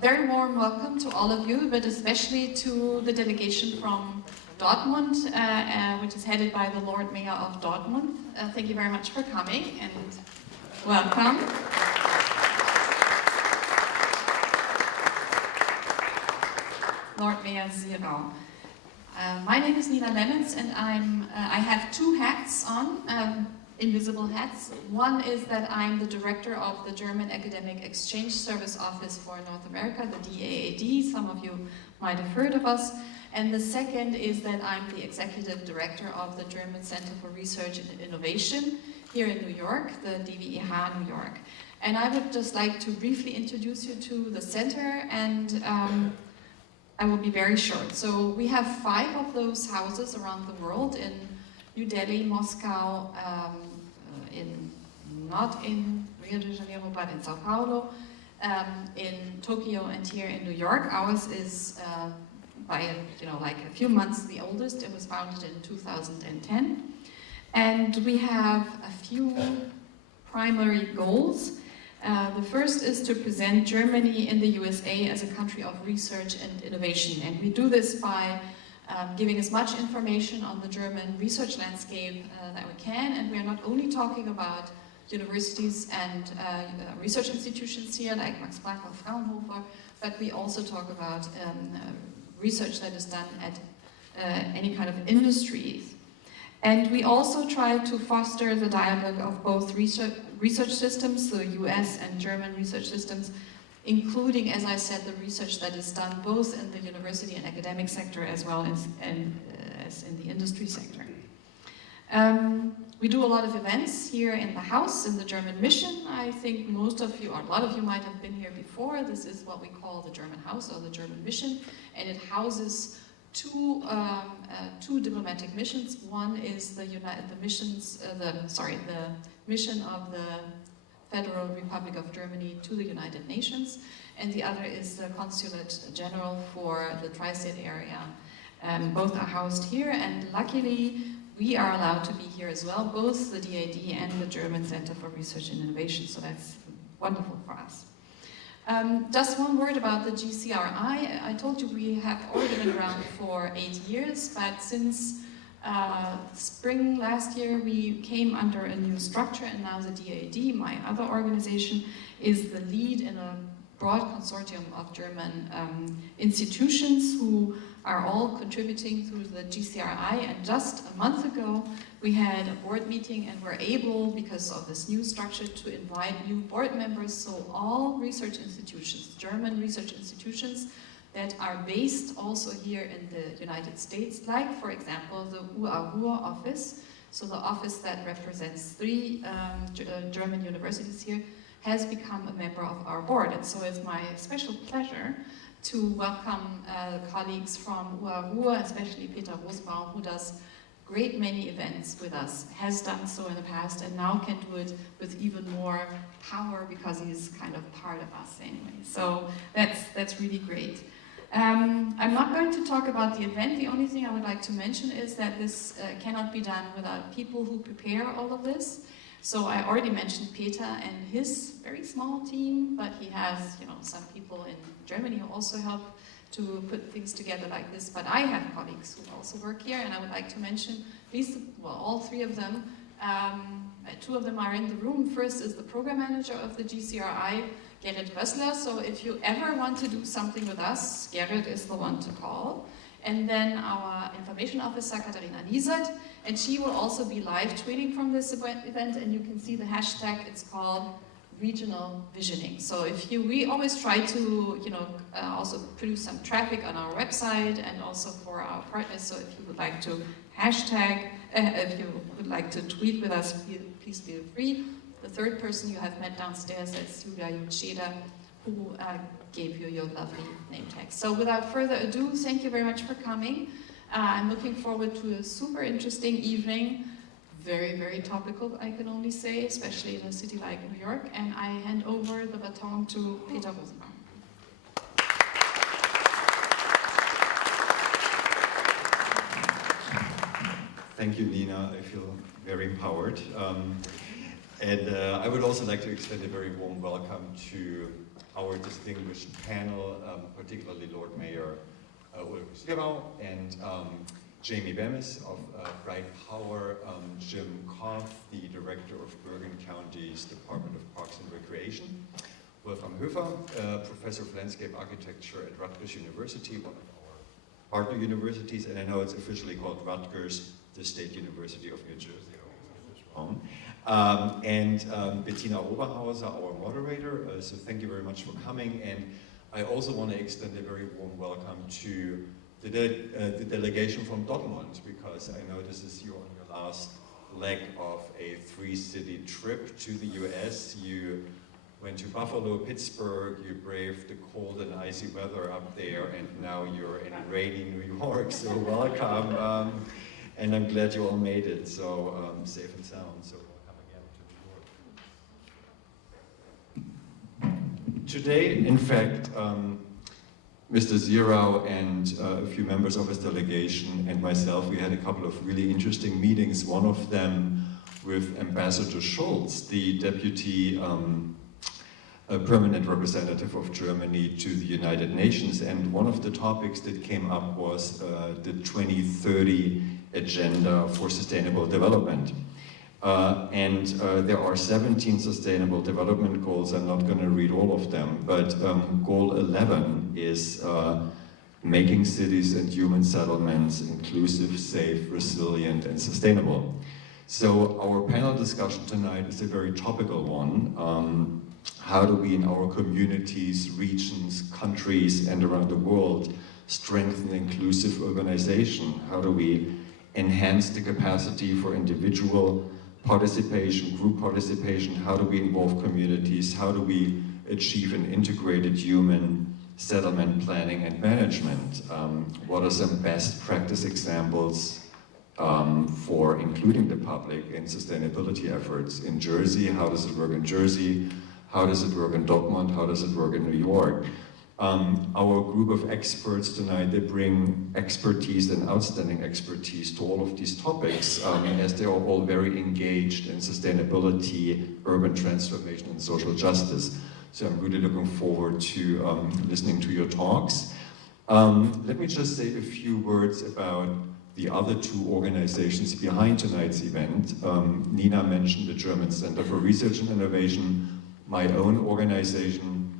very warm welcome to all of you, but especially to the delegation from Dortmund, which is headed by the Lord Mayor of Dortmund. Thank you very much for coming and welcome. Lord Mayor Sirau. My name is Nina Lennons, and I have two hats on, invisible hats. One is that I'm the director of the German Academic Exchange Service Office for North America, the DAAD. Some of you might have heard of us. And the second is that I'm the executive director of the German Center for Research and Innovation here in New York, the DWIH New York. And I would just like to briefly introduce you to the center, and I will be very short. So we have 5 of those houses around the world in New Delhi, Moscow, not in Rio de Janeiro, but in Sao Paulo, in Tokyo, and here in New York. Ours is by like a few months the oldest. It was founded in 2010, and we have a few primary goals. The first is to present Germany in the USA as a country of research and innovation, and we do this by giving as much information on the German research landscape that we can. And we are not only talking about universities and research institutions here like Max Planck or Fraunhofer, but we also talk about research that is done at any kind of industries. And we also try to foster the dialogue of both research systems, the US and German research systems, including, as I said, the research that is done both in the university and academic sector as well as in the industry sector. We do a lot of events here in the house, in the German Mission. I think most of you, or a lot of you, might have been here before. This is what we call the German House, or the German Mission, and it houses two diplomatic missions. One is the mission of the Federal Republic of Germany to the United Nations, and the other is the Consulate General for the Tri-State area. Both are housed here, and luckily we are allowed to be here as well, both the DAD and the German Center for Research and Innovation, so that's wonderful for us. Just one word about the GCRI. I told you we have already been around for 8 years, but since spring last year we came under a new structure, and now the DAD, my other organization, is the lead in a broad consortium of German institutions who are all contributing through the GCRI. And just a month ago we had a board meeting, and we're able, because of this new structure, to invite new board members. So all research institutions, German research institutions that are based also here in the United States, like, for example, the UARUR office, so the office that represents 3 German universities here, has become a member of our board. And so it's my special pleasure to welcome colleagues from UARUR, especially Peter Rosbaum, who does great many events with us, has done so in the past, and now can do it with even more power because he's kind of part of us anyway. So that's really great. I'm not going to talk about the event. The only thing I would like to mention is that this cannot be done without people who prepare all of this. So I already mentioned Peter and his very small team, but he has some people in Germany who also help to put things together like this. But I have colleagues who also work here, and I would like to mention at least, all 3 of them. 2 of them are in the room. First is the program manager of the GCRI, Gerrit Rössler. So if you ever want to do something with us, Gerrit is the one to call. And then our information officer, Katharina Niesert, and she will also be live tweeting from this event, and you can see the hashtag. It's called Regional Visioning. So we always try to also produce some traffic on our website and also for our partners. So if you would like to hashtag, if you would like to tweet with us, please feel free. The third person you have met downstairs is Julia Jutscheda, who gave you your lovely name tag. So without further ado, thank you very much for coming. I'm looking forward to a super interesting evening. Very, very topical, I can only say, especially in a city like New York. And I hand over the baton to Peter Rosenbaum. Thank you, Nina. I feel very empowered. And I would also like to extend a very warm welcome to our distinguished panel, particularly Lord Mayor Ulrich Sierau and Jamie Bemis of Bright Power, Jim Koff, the Director of Bergen County's Department of Parks and Recreation, Wolfram Höfer, Professor of Landscape Architecture at Rutgers University, one of our partner universities, and I know it's officially called Rutgers, the State University of New Jersey. And Bettina Oberhauser, our moderator. So thank you very much for coming. And I also want to extend a very warm welcome to the delegation from Dortmund, because I know this is you on your last leg of a 3-city trip to the US. You went to Buffalo, Pittsburgh, you braved the cold and icy weather up there, and now you're in rainy New York, so welcome. And I'm glad you all made it, so safe and sound. So welcome again to New York. Today, in fact, Mr. Sierau and a few members of his delegation and myself, we had a couple of really interesting meetings, one of them with Ambassador Scholz, the deputy permanent representative of Germany to the United Nations, and one of the topics that came up was the 2030 Agenda for Sustainable Development. There are 17 Sustainable Development Goals. I'm not going to read all of them, but Goal 11 is making cities and human settlements inclusive, safe, resilient, and sustainable. So our panel discussion tonight is a very topical one. How do we in our communities, regions, countries, and around the world strengthen inclusive urbanization? How do we enhance the capacity for individual participation, group participation? How do we involve communities? How do we achieve an integrated human settlement planning and management? What are some best practice examples for including the public in sustainability efforts in Jersey? How does it work in Jersey? How does it work in Dortmund? How does it work in New York? Our group of experts tonight, they bring expertise and outstanding expertise to all of these topics, as they are all very engaged in sustainability, urban transformation, and social justice. So I'm really looking forward to listening to your talks. Let me just say a few words about the other two organizations behind tonight's event. Nina mentioned the German Center for Research and Innovation. My own organization,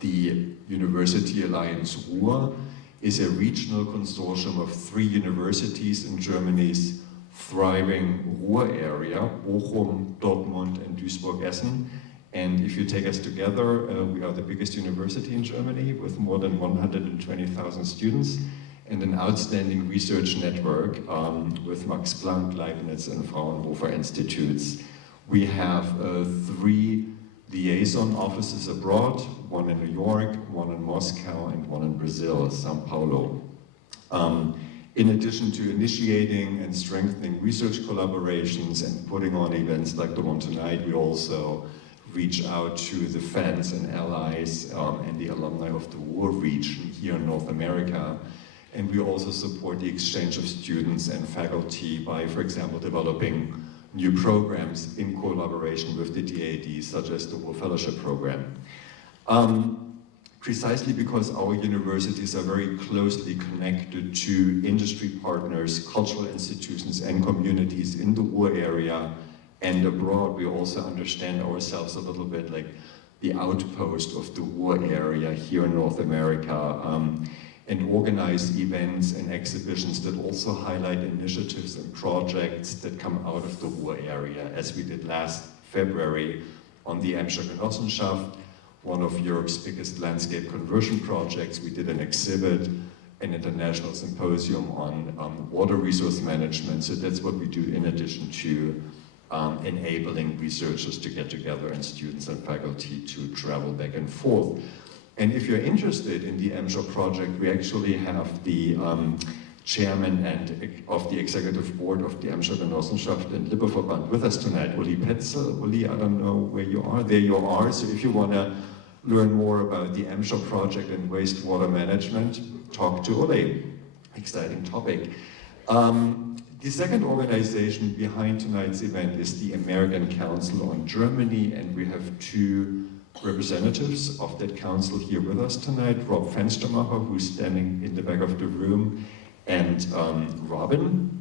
the University Alliance Ruhr, is a regional consortium of 3 universities in Germany's thriving Ruhr area, Bochum, Dortmund, and Duisburg-Essen. And if you take us together, we are the biggest university in Germany with more than 120,000 students and an outstanding research network with Max Planck, Leibniz, and Fraunhofer institutes. We have 3 liaison offices abroad, one in New York, one in Moscow, and one in Brazil, Sao Paulo. In addition to initiating and strengthening research collaborations and putting on events like the one tonight, we also reach out to the fans and allies and the alumni of the Ruhr region here in North America. And we also support the exchange of students and faculty by, for example, developing new programs in collaboration with the DAD, such as the Ruhr Fellowship Program. Precisely because our universities are very closely connected to industry partners, cultural institutions, and communities in the Ruhr area and abroad, we also understand ourselves a little bit like the outpost of the Ruhr area here in North America. And organize events and exhibitions that also highlight initiatives and projects that come out of the Ruhr area, as we did last February on the Emscher Genossenschaft, one of Europe's biggest landscape conversion projects. We did an exhibit, an international symposium on water resource management. So that's what we do in addition to enabling researchers to get together and students and faculty to travel back and forth. And if you're interested in the Emscher project, we actually have the chairman of the executive board of the Emscher Genossenschaft and Lippeverband with us tonight, Uli Petzel. Uli, I don't know where you are. There you are. So if you want to learn more about the Emscher project and wastewater management, talk to Uli. Exciting topic. The second organization behind tonight's event is the American Council on Germany, and we have 2 representatives of that council here with us tonight, Rob Fenstermacher, who's standing in the back of the room, and Robin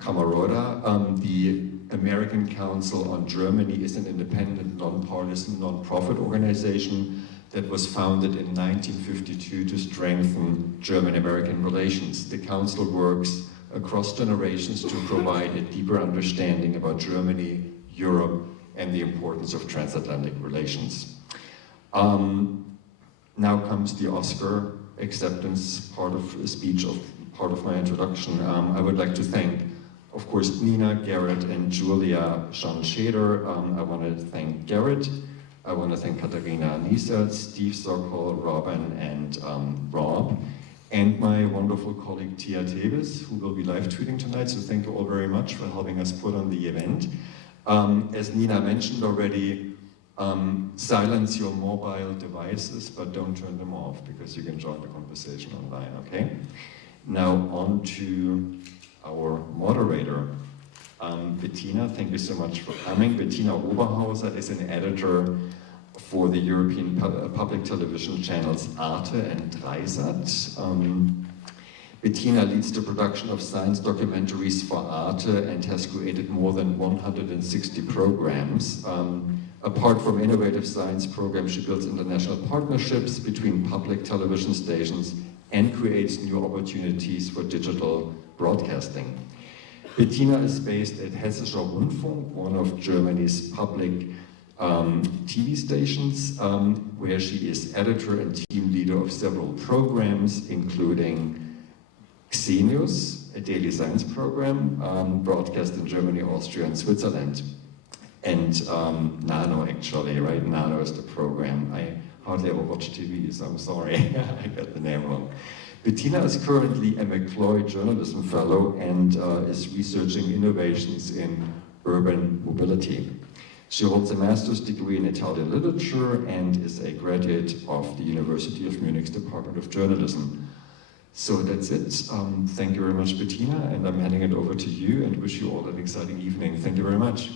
Camarora. The American Council on Germany is an independent, non-partisan, non-profit organization that was founded in 1952 to strengthen German-American relations. The council works across generations to provide a deeper understanding about Germany, Europe, and the importance of transatlantic relations. Now comes the Oscar acceptance part of my introduction. I would like to thank, of course, Nina, Garrett, and Julia Schanscheder. I want to thank Garrett. I want to thank Katharina Niesert, Steve Sokol, Robin, and Rob, and my wonderful colleague Tia Teves, who will be live tweeting tonight. So thank you all very much for helping us put on the event. As Nina mentioned already, silence your mobile devices, but don't turn them off, because you can join the conversation online, okay? Now on to our moderator, Bettina. Thank you so much for coming. Bettina Oberhauser is an editor for the European public television channels Arte and Dreisat. Bettina leads the production of science documentaries for Arte and has created more than 160 programs. Apart from innovative science programs, she builds international partnerships between public television stations and creates new opportunities for digital broadcasting. Bettina is based at Hessischer Rundfunk, one of Germany's public TV stations, where she is editor and team leader of several programs, including Xenius, a daily science program, broadcast in Germany, Austria, and Switzerland. And Nano, actually, right? Nano is the program. I hardly ever watch TV, so I'm sorry, I got the name wrong. Bettina is currently a McCloy Journalism Fellow and is researching innovations in urban mobility. She holds a master's degree in Italian literature and is a graduate of the University of Munich's Department of Journalism. So that's it. Thank you very much, Bettina, and I'm handing it over to you and wish you all an exciting evening. Thank you very much.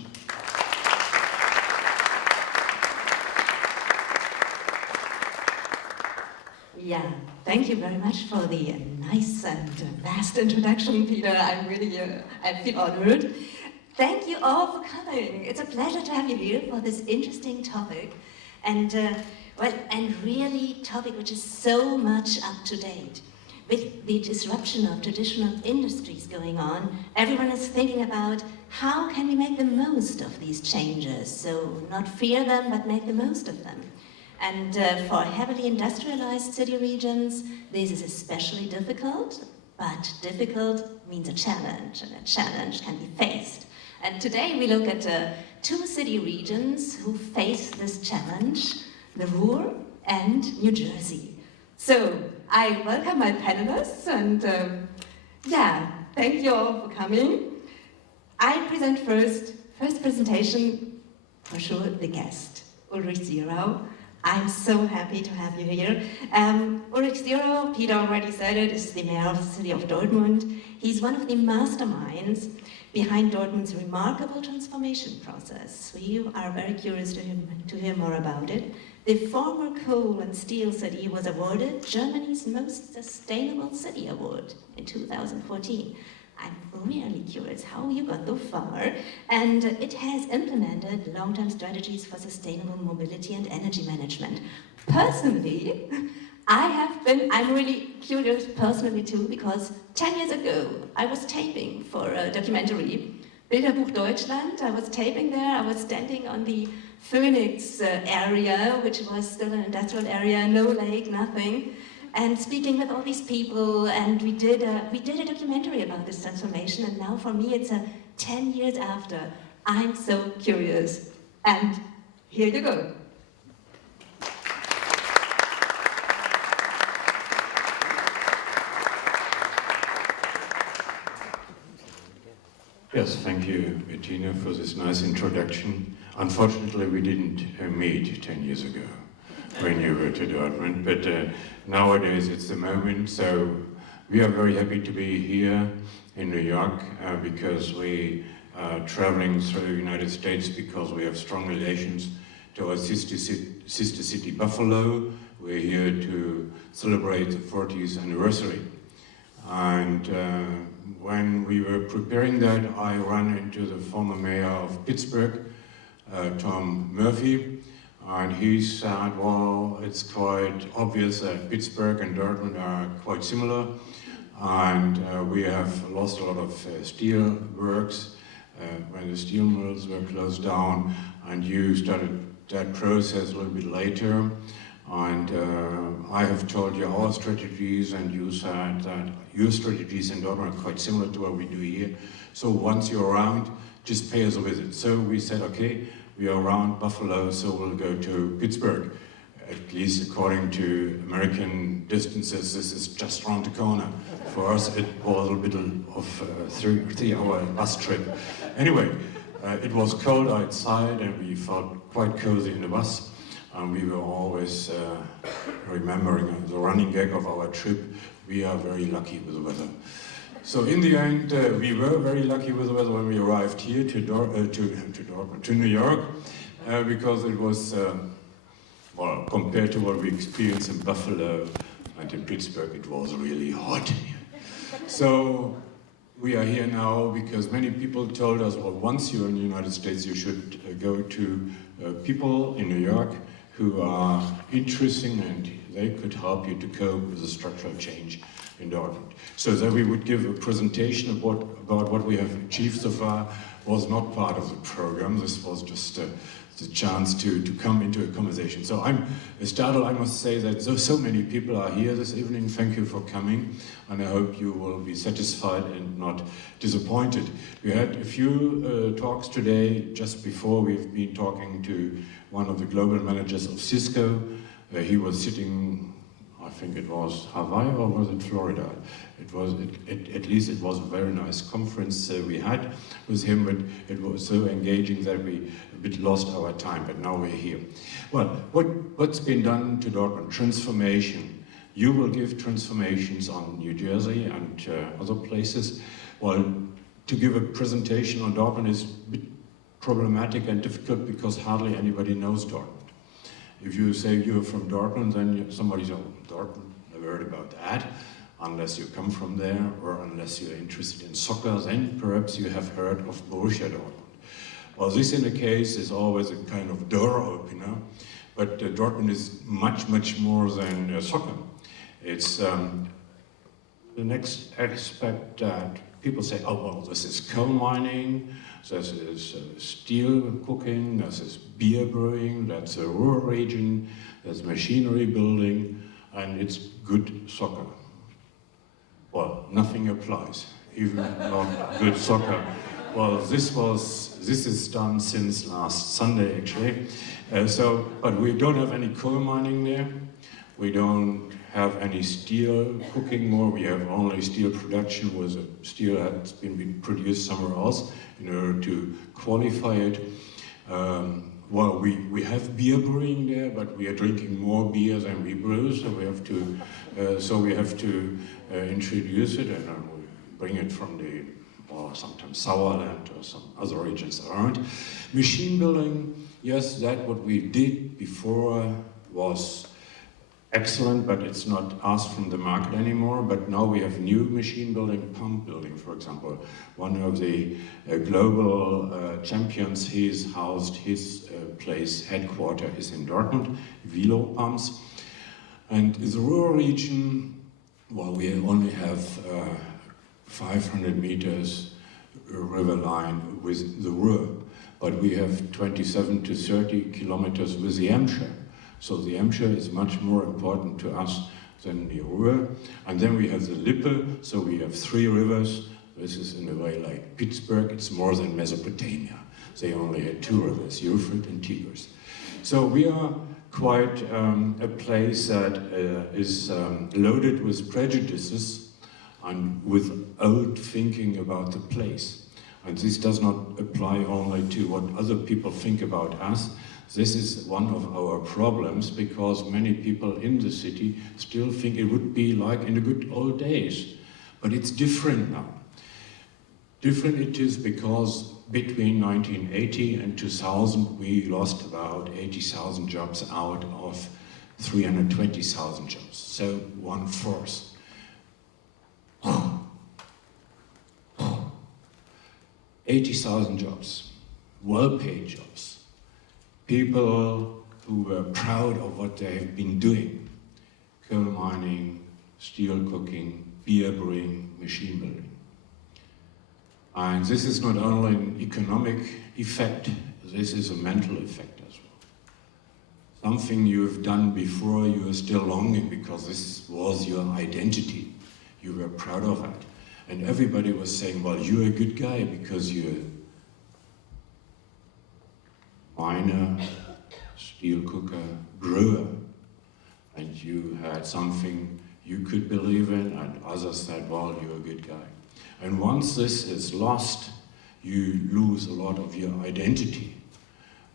Yeah, thank you very much for the nice and vast introduction, Peter. I feel honored. Thank you all for coming. It's a pleasure to have you here for this interesting topic, and really topic which is so much up to date. With the disruption of traditional industries going on, everyone is thinking about how can we make the most of these changes. So not fear them, but make the most of them. And for heavily industrialized city regions, this is especially difficult, but difficult means a challenge, and a challenge can be faced. And today we look at two city regions who face this challenge, the Ruhr and New Jersey. So I welcome my panelists, and thank you all for coming. I present first presentation, for sure, the guest, Ulrich Sierau. I'm so happy to have you here. Ulrich Sierau, Peter already said it, is the mayor of the city of Dortmund. He's one of the masterminds behind Dortmund's remarkable transformation process. We are very curious to hear more about it. The former coal and steel city was awarded Germany's Most Sustainable City Award in 2014. I'm really curious how you got so far, and it has implemented long-term strategies for sustainable mobility and energy management. Personally, I'm really curious personally too, because 10 years ago, I was taping for a documentary, Bilderbuch Deutschland. I was taping there, I was standing on the Phoenix area, which was still an industrial area, no lake, nothing, and speaking with all these people, and we did a documentary about this transformation, and now for me it's 10 years after. I'm so curious, and here you go. Yes, thank you, Bettina, for this nice introduction. Unfortunately, we didn't meet 10 years ago when you were to Dortmund, but nowadays it's the moment, so we are very happy to be here in New York because we traveling through the United States because we have strong relations to our sister city Buffalo. We're here to celebrate the 40th anniversary. And when we were preparing that, I ran into the former mayor of Pittsburgh, Tom Murphy, and he said, well, it's quite obvious that Pittsburgh and Dortmund are quite similar, and we have lost a lot of steel works when the steel mills were closed down, and you started that process a little bit later. And I have told you our strategies, and you said that your strategies in Dortmund are quite similar to what we do here. So once you're around, just pay us a visit. So we said, okay, we are around Buffalo, so we'll go to Pittsburgh. At least according to American distances, this is just around the corner. For us, it was a little bit of a 3-hour bus trip. Anyway, it was cold outside, and we felt quite cozy in the bus. And we were always remembering the running gag of our trip, we are very lucky with the weather. So in the end, we were very lucky with the weather when we arrived here to New York, because it was, well, compared to what we experienced in Buffalo and in Pittsburgh, it was really hot. So we are here now because many people told us, well, once you're in the United States, you should go to people in New York who are interesting, and they could help you to cope with the structural change in Dortmund. So that we would give a presentation about what we have achieved so far was not part of the program. This was just the chance to come into a conversation. So I'm startled, I must say, that so many people are here this evening. Thank you for coming, and I hope you will be satisfied and not disappointed. We had a few talks today. Just before, we've been talking to one of the global managers of Cisco. He was sitting, I think it was Hawaii or was it Florida? It was, at least it was a very nice conference we had with him, but it was so engaging that we a bit lost our time, but now we're here. Well, what's been done to Dortmund? Transformation. You will give transformations on New Jersey and other places. Well, to give a presentation on Dortmund is a bit problematic and difficult because hardly anybody knows Dortmund. If you say you're from Dortmund, then somebody says, oh, Dortmund, I've heard about that. Unless you come from there, or unless you're interested in soccer, then perhaps you have heard of Borussia Dortmund. Well, this in a case is always a kind of door opener, but Dortmund is much, much more than soccer. It's the next aspect that people say, oh, well, this is coal mining, this is steel cooking, this is beer brewing, that's a rural region, there's machinery building, and it's good soccer. Well, nothing applies, even not good soccer. Well, this is done since last Sunday, actually. But we don't have any coal mining there. We don't have any steel cooking more. We have only steel production with steel that's been produced somewhere else in order to qualify it. Well, we have beer brewing there, but we are drinking more beer than we brew, so we have to introduce it and bring it from sometimes Sauerland or some other regions around. Machine building, yes, that what we did before was excellent, but it's not asked from the market anymore. But now we have new machine building, pump building, for example. One of the global champions, he's housed, his place, headquarter is in Dortmund, Vilo Pumps. And in the rural region, well, we only have 500 meters river line with the Ruhr, but we have 27 to 30 kilometers with the Emscher. So the Emscher is much more important to us than the Ruhr. And then we have the Lippe, so we have 3 rivers. This is in a way like Pittsburgh, it's more than Mesopotamia. They only had 2 rivers, Euphrates and Tigris. So we are quite a place that is loaded with prejudices and with old thinking about the place. And this does not apply only to what other people think about us. This is one of our problems because many people in the city still think it would be like in the good old days. But it's different now. Different it is because between 1980 and 2000 we lost about 80,000 jobs out of 320,000 jobs, so 1/4. 80,000 jobs, well-paid jobs, people who were proud of what they have been doing: coal mining, steel cooking, beer brewing, machine building. And this is not only an economic effect, this is a mental effect as well. Something you have done before, you are still longing because this was your identity. You were proud of it. And everybody was saying, well, you're a good guy because you're miner, steel cooker, brewer, and you had something you could believe in, and others said, well, you're a good guy. And once this is lost, you lose a lot of your identity,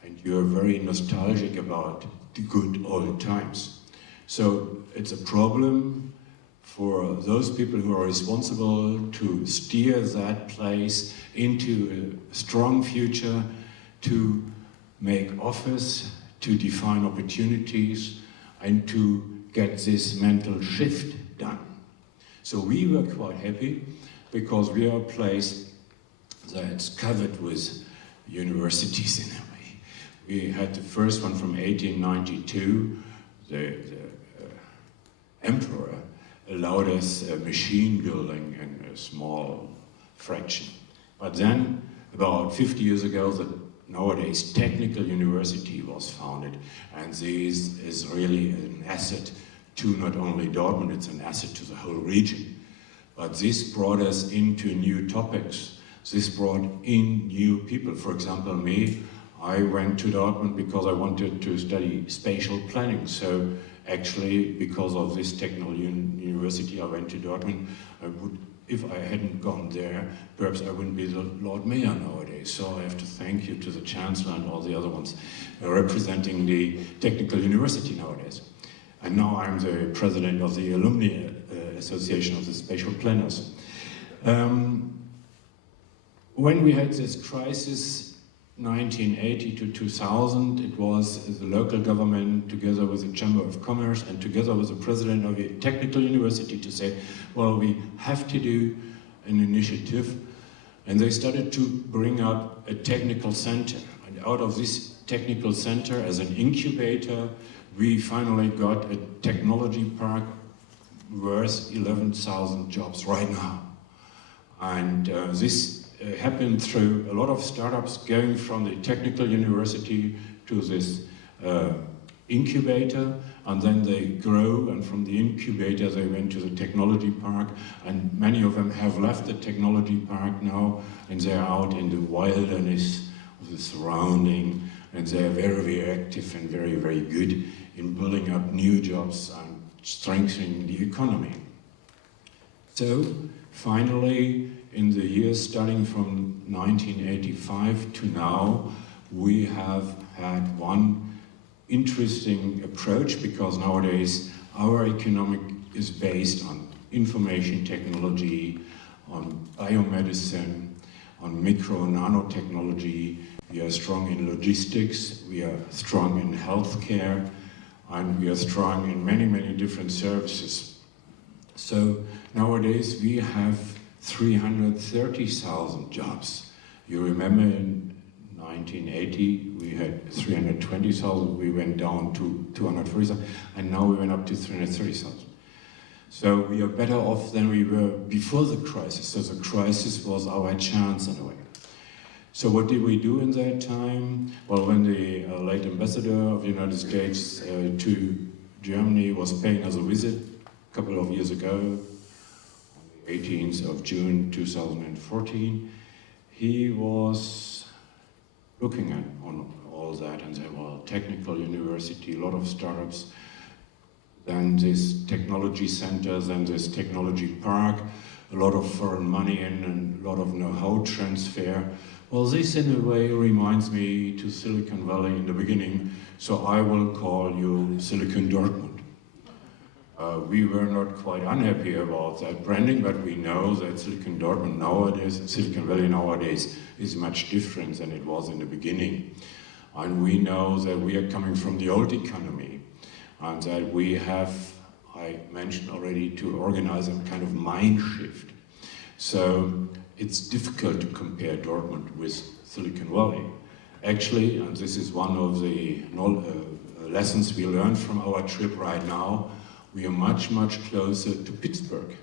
and you're very nostalgic about the good old times. So it's a problem for those people who are responsible to steer that place into a strong future, to make offers, to define opportunities, and to get this mental shift done. So we were quite happy because we are a place that's covered with universities in a way. We had the first one from 1892. The emperor allowed us machine building in a small fraction. But then, about 50 years ago, the nowadays Technical University was founded, and this is really an asset to not only Dortmund, it's an asset to the whole region. But this brought us into new topics. This brought in new people. For example, me, I went to Dortmund because I wanted to study spatial planning. So actually, because of this Technical University, I went to Dortmund. If I hadn't gone there, perhaps I wouldn't be the Lord Mayor nowadays. So I have to thank you to the Chancellor and all the other ones representing the Technical University nowadays. And now I'm the president of the Alumni Association of the Spatial Planners. When we had this crisis, 1980 to 2000, it was the local government together with the Chamber of Commerce and together with the president of the Technical University to say, well, we have to do an initiative. And they started to bring up a technical center. And out of this technical center, as an incubator, we finally got a technology park worth 11,000 jobs right now. And this happened through a lot of startups going from the Technical University to this incubator, and then they grow, and from the incubator they went to the technology park, and many of them have left the technology park now, and they're out in the wilderness of the surrounding, and they're very, very active and very, very good in building up new jobs and strengthening the economy. So, finally, in the years starting from 1985 to now, we have had one interesting approach, because nowadays our economic is based on information technology, on biomedicine, on micro and nanotechnology. We are strong in logistics, we are strong in healthcare, and we are strong in many, many different services. So nowadays we have 330,000 jobs. You remember in 1980 we had 320,000, we went down to 240,000, and now we went up to 330,000. So we are better off than we were before the crisis. So the crisis was our chance in a way. So what did we do in that time? Well, when the late ambassador of the United States to Germany was paying us a visit a couple of years ago, 18th of June 2014, he was looking at on all that and said, well, Technical University, a lot of startups, then this technology center, then this technology park, a lot of foreign money and a lot of know-how transfer. Well, this in a way reminds me to Silicon Valley in the beginning, so I will call you Silicon Dortmund. We were not quite unhappy about that branding, but we know that Silicon Dortmund nowadays, Silicon Valley nowadays, is much different than it was in the beginning. And we know that we are coming from the old economy, and that we have, I mentioned already, to organize a kind of mind shift. So it's difficult to compare Dortmund with Silicon Valley. Actually, and this is one of the lessons we learned from our trip right now, we are much, much closer to Pittsburgh,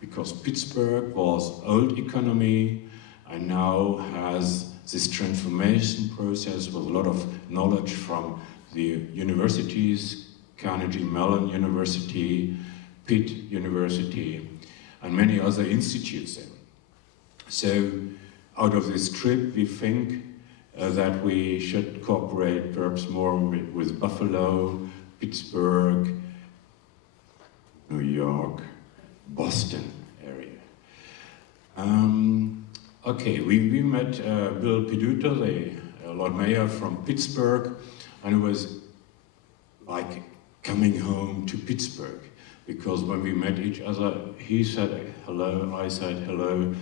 because Pittsburgh was old economy and now has this transformation process with a lot of knowledge from the universities, Carnegie Mellon University, Pitt University, and many other institutes there. So out of this trip, we think that we should cooperate perhaps more with Buffalo, Pittsburgh, New York, Boston area. Okay, we met Bill Peduto, the Lord Mayor from Pittsburgh, and it was like coming home to Pittsburgh, because when we met each other, he said hello, I said hello,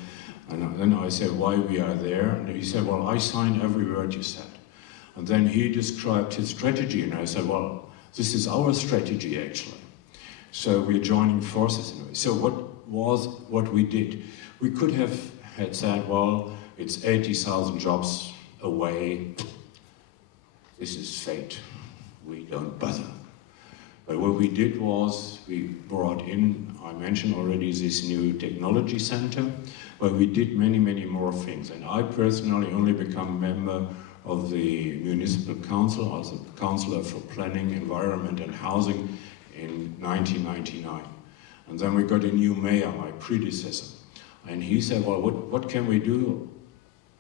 and then I said why we are there, and he said, well, I signed every word you said. And then he described his strategy, and I said, well, this is our strategy actually. So we're joining forces anyway. So what we did? We could have had said, well, it's 80,000 jobs away. This is fate. We don't bother. But what we did was we brought in, I mentioned already, this new technology center, where we did many, many more things. And I personally only became a member of the municipal council, as a councillor for planning, environment and housing in 1999. And then we got a new mayor, my predecessor. And he said, well, what can we do?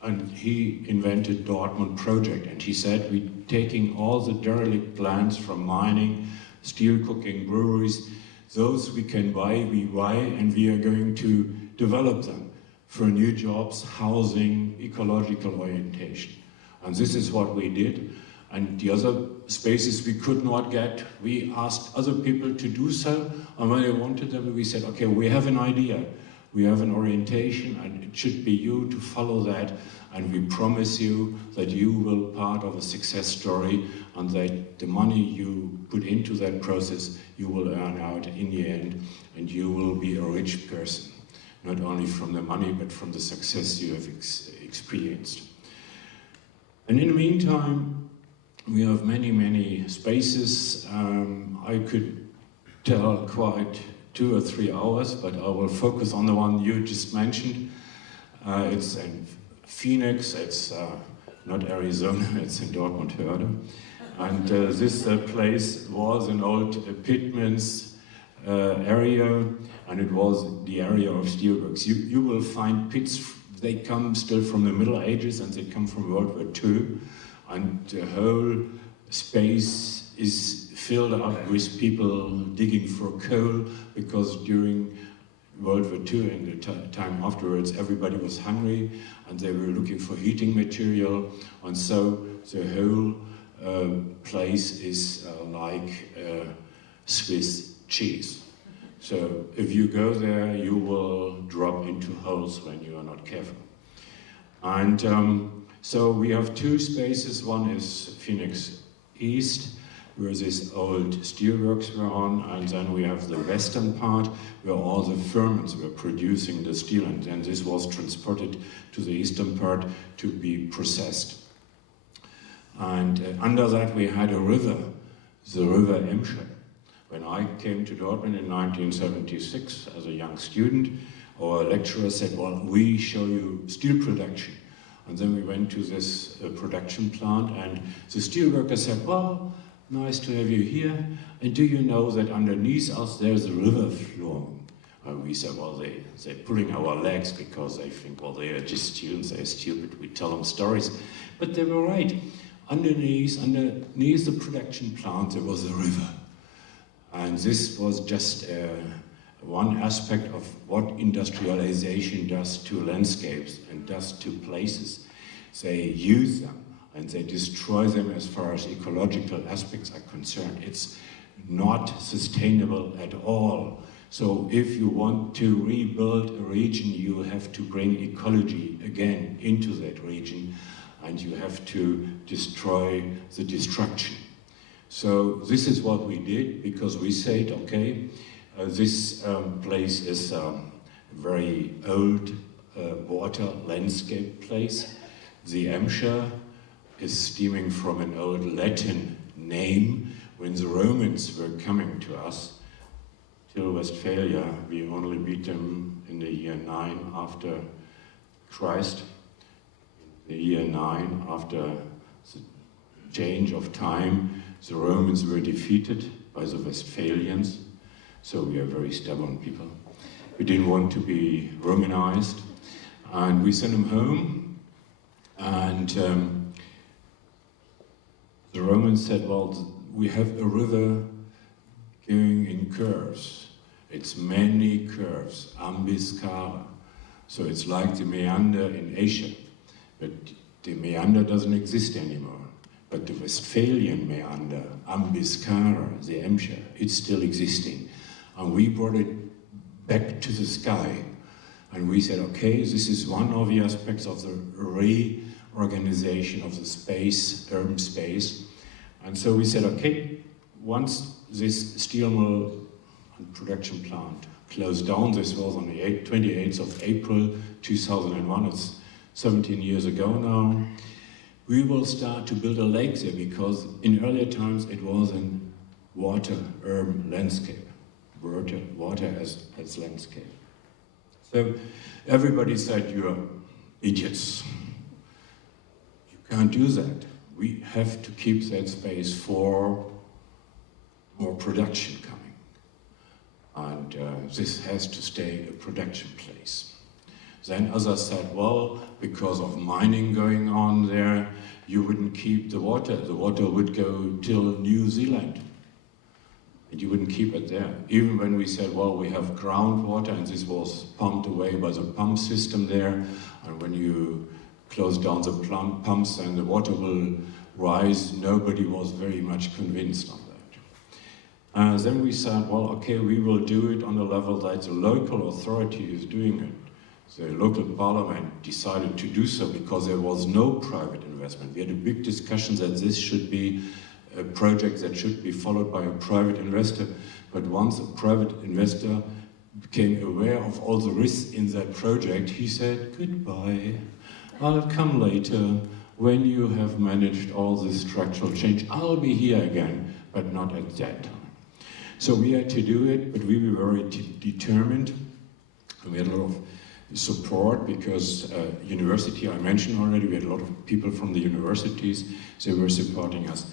And he invented Dortmund Project. And he said, we're taking all the derelict plants from mining, steel cooking, breweries, those we can buy, we buy, and we are going to develop them for new jobs, housing, ecological orientation. And this is what we did. And the other spaces we could not get, we asked other people to do so, and when they wanted them, we said, okay, we have an idea, we have an orientation, and it should be you to follow that, and we promise you that you will be part of a success story, and that the money you put into that process, you will earn out in the end, and you will be a rich person, not only from the money, but from the success you have experienced. And in the meantime, we have many, many spaces. I could tell quite 2 or 3 hours, but I will focus on the one you just mentioned. It's in Phoenix, it's not Arizona, it's in Dortmund, Hörde. And this place was an old Pitman's area, and it was the area of steelworks. You will find pits, they come still from the Middle Ages, and they come from World War II. And the whole space is filled up with people digging for coal, because during World War II and the time afterwards, everybody was hungry and they were looking for heating material. And so the whole place is like Swiss cheese. So if you go there, you will drop into holes when you are not careful. And so we have 2 spaces. One is Phoenix East, where this old steelworks were on, and then we have the western part, where all the ferments were producing the steel, and then this was transported to the eastern part to be processed. And under that we had a river, the River Emscher. When I came to Dortmund in 1976 as a young student, our lecturer said, well, we show you steel production. And then we went to this production plant, and the steelworker said, well, nice to have you here. And do you know that underneath us there's a river flowing? And we said, well, they're pulling our legs because they think, well, they are just students, they're stupid, we tell them stories. But they were right. Underneath the production plant there was a river. And this was just one aspect of what industrialization does to landscapes and does to places. They use them and they destroy them as far as ecological aspects are concerned. It's not sustainable at all. So if you want to rebuild a region, you have to bring ecology again into that region, and you have to destroy the destruction. So this is what we did, because we said, okay, this place is a very old water landscape place. The Emscher is stemming from an old Latin name. When the Romans were coming to us, till Westphalia, we only beat them in the year 9 after Christ. In the year 9, after the change of time, the Romans were defeated by the Westphalians, so we are very stubborn people. We didn't want to be Romanized, and we sent them home, and the Romans said, well, we have a river going in curves. It's many curves, ambiscala. So it's like the meander in Asia, but the meander doesn't exist anymore. But the Westphalian meander, ambiscala, the Emscher, it's still existing. And we brought it back to the sky. And we said, okay, this is one of the aspects of the reorganization of the space, urban space. And so we said, okay, once this steel mill and production plant closed down, this was on the 28th of April 2001, it's 17 years ago now, we will start to build a lake there, because in earlier times it was a water urban landscape, water as landscape. So everybody said, you're idiots. You can't do that. We have to keep that space for more production coming. And this has to stay a production place. Then others said, well, because of mining going on there, you wouldn't keep the water. The water would go till New Zealand. And you wouldn't keep it there. Even when we said, well, we have groundwater, and this was pumped away by the pump system there, and when you close down the pumps and the water will rise, nobody was very much convinced on that. Then we said, well, okay, we will do it on the level that the local authority is doing it. The local parliament decided to do so because there was no private investment. We had a big discussion that this should be a project that should be followed by a private investor. But once a private investor became aware of all the risks in that project, he said, goodbye, I'll come later when you have managed all this structural change. I'll be here again, but not at that time. So we had to do it, but we were very determined. And we had a lot of support because university, I mentioned already, we had a lot of people from the universities, they were supporting us.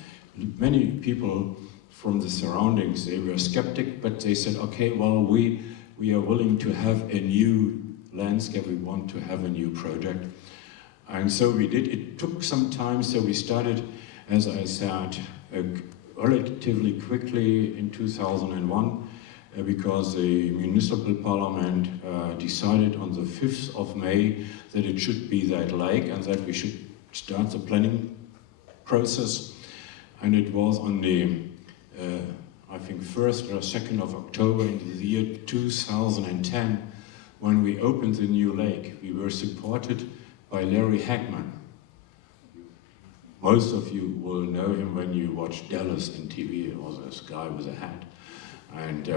Many people from the surroundings, they were skeptic, but they said, okay, well, we are willing to have a new landscape, we want to have a new project. And so we did. It took some time, so we started, as I said, relatively quickly in 2001, because the municipal parliament decided on the 5th of May that it should be that lake and that we should start the planning process. And it was on the, I think, 1st or 2nd of October in the year 2010 when we opened the new lake. We were supported by Larry Hagman. Most of you will know him when you watch Dallas on TV. It was this guy with a hat. And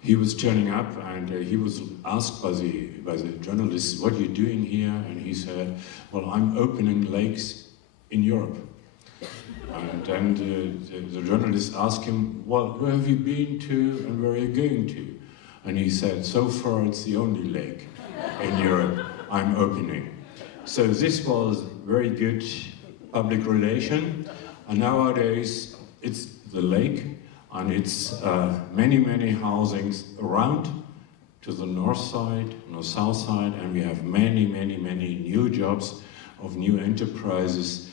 he was turning up, and he was asked by the journalists, what are you doing here? And he said, well, I'm opening lakes in Europe. And then the journalist asked him, well, where have you been to and where are you going to? And he said, so far it's the only lake in Europe I'm opening. So this was very good public relation. And nowadays it's the lake, and it's many, many housings around to the north side and the south side, and we have many, many, many new jobs of new enterprises,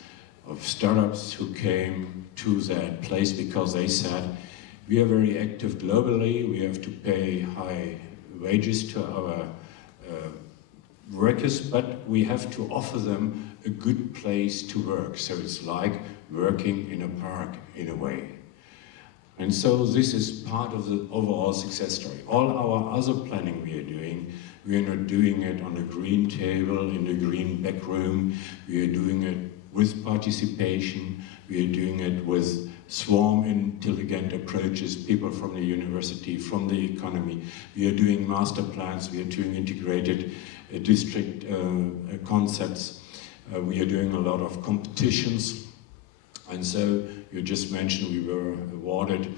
of startups who came to that place because they said, we are very active globally, we have to pay high wages to our workers, but we have to offer them a good place to work. So it's like working in a park in a way. And so this is part of the overall success story. All our other planning we are not doing it on a green table, in a green back room. We are doing it with participation. We are doing it with swarm intelligent approaches, people from the university, from the economy. We are doing master plans. We are doing integrated district concepts. We are doing a lot of competitions. And so you just mentioned we were awarded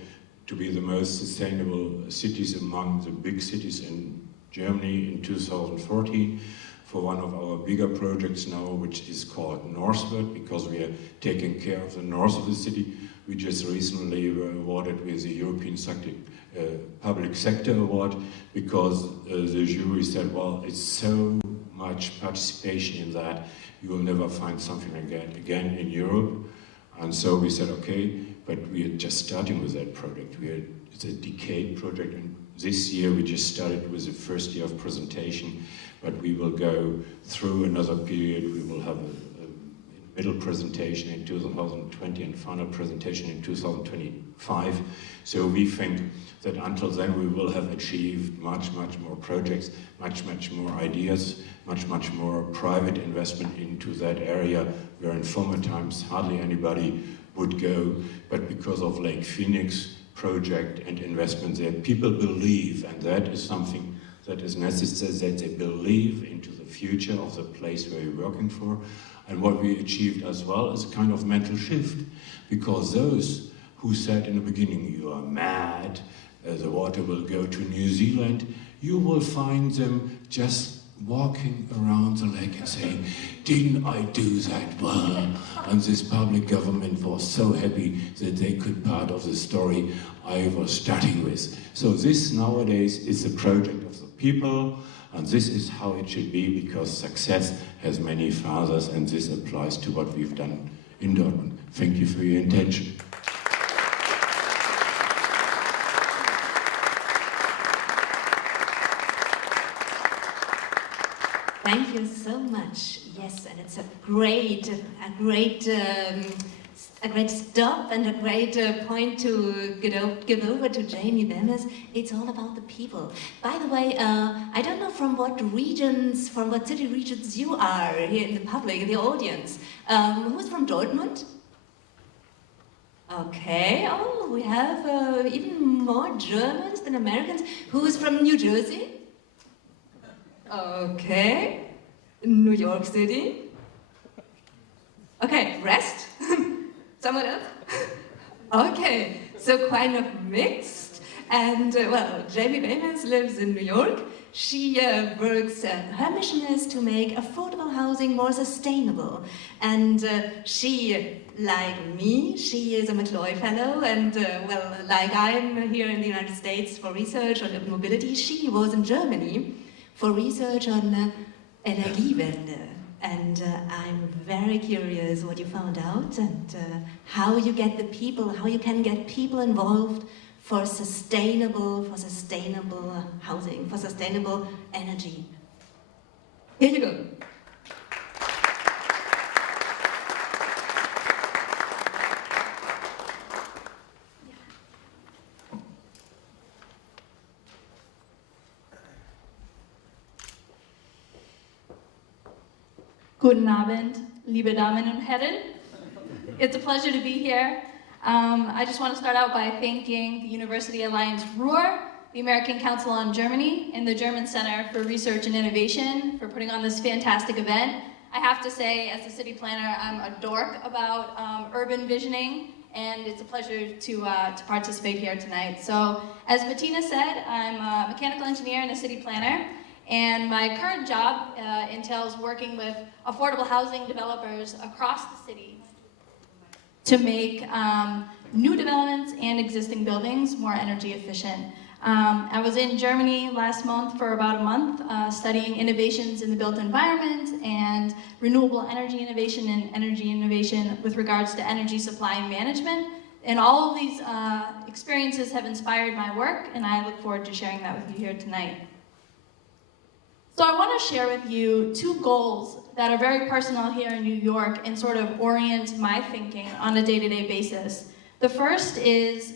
to be the most sustainable cities among the big cities in Germany in 2014 for one of our bigger projects now, which is called Northward, because we are taking care of the north of the city. We just recently were awarded with the European Public Sector Award because the jury said, well, it's so much participation in that, you will never find something like that again in Europe. And so we said, okay, but we are just starting with that project. It's a decade project, and this year we just started with the first year of presentation, but we will go through another period. We will have a middle presentation in 2020 and final presentation in 2025. So we think that until then we will have achieved much more projects, much more ideas, much more private investment into that area where in former times hardly anybody would go, but because of Lake Phoenix project and investment there, people believe, and that is something that is necessary, that they believe into the future of the place where you're working for. And what we achieved as well is a kind of mental shift, because those who said in the beginning, you are mad, the water will go to New Zealand, you will find them just walking around the lake and saying, didn't I do that well? And this public government was so happy that they could part of the story I was starting with. So this nowadays is a project of the people, and this is how it should be, because success has many fathers, and this applies to what we've done in Dortmund. Thank you for your attention. Thank you so much. Yes, and it's a great stop and a great point to give over to Jamie Bemis. It's all about the people. By the way, I don't know from what city regions you are here in the public, in the audience. Who's from Dortmund? Okay, oh, we have even more Germans than Americans. Who's from New Jersey? Okay, New York City. Okay, rest? Someone else? Okay, so kind of mixed. And well, Jamie Bemis lives in New York. She works, her mission is to make affordable housing more sustainable. And she, like me, she is a McCloy Fellow, and well, like I'm here in the United States for research on mobility, she was in Germany for research on Energiewende. And I'm very curious what you found out and how you get the people, how you can get people involved for sustainable housing, for sustainable energy. Here you go. Guten Abend, liebe Damen und Herren. It's a pleasure to be here. I just want to start out by thanking the University Alliance Ruhr, the American Council on Germany, and the German Center for Research and Innovation for putting on this fantastic event. I have to say, as a city planner, I'm a dork about urban visioning, and it's a pleasure to participate here tonight. So, as Bettina said, I'm a mechanical engineer and a city planner. And my current job entails working with affordable housing developers across the city to make new developments and existing buildings more energy efficient. I was in Germany last month for about a month, studying innovations in the built environment and renewable energy innovation and energy innovation with regards to energy supply and management. And all of these experiences have inspired my work, and I look forward to sharing that with you here tonight. So I want to share with you two goals that are very personal here in New York and sort of orient my thinking on a day-to-day basis. The first is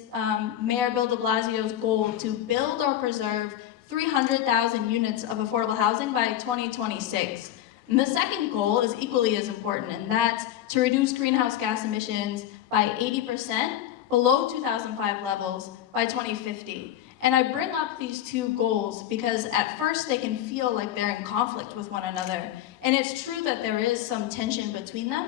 Mayor Bill de Blasio's goal to build or preserve 300,000 units of affordable housing by 2026. And the second goal is equally as important, and that's to reduce greenhouse gas emissions by 80% below 2005 levels by 2050. And I bring up these two goals because at first they can feel like they're in conflict with one another. And it's true that there is some tension between them,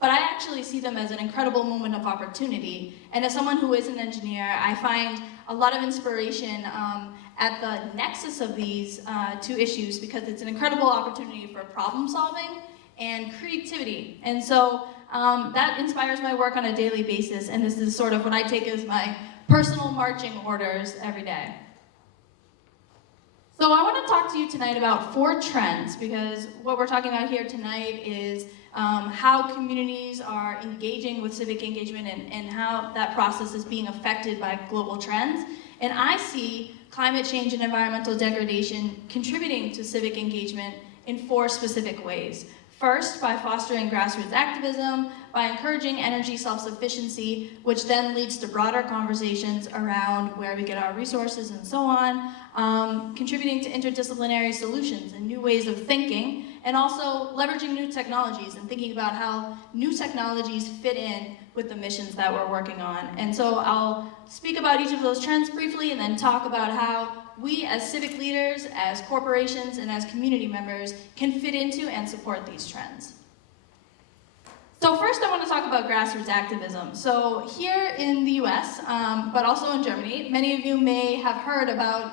but I actually see them as an incredible moment of opportunity. And as someone who is an engineer, I find a lot of inspiration at the nexus of these two issues because it's an incredible opportunity for problem solving and creativity. And so that inspires my work on a daily basis, and this is sort of what I take as my personal marching orders every day. So I want to talk to you tonight about 4 trends, because what we're talking about here tonight is how communities are engaging with civic engagement and how that process is being affected by global trends. And I see climate change and environmental degradation contributing to civic engagement in 4 specific ways. First, by fostering grassroots activism, by encouraging energy self-sufficiency, which then leads to broader conversations around where we get our resources and so on, contributing to interdisciplinary solutions and new ways of thinking, and also leveraging new technologies and thinking about how new technologies fit in with the missions that we're working on. And so I'll speak about each of those trends briefly and then talk about how we as civic leaders, as corporations, and as community members can fit into and support these trends. So first I want to talk about grassroots activism. So here in the US, but also in Germany, many of you may have heard about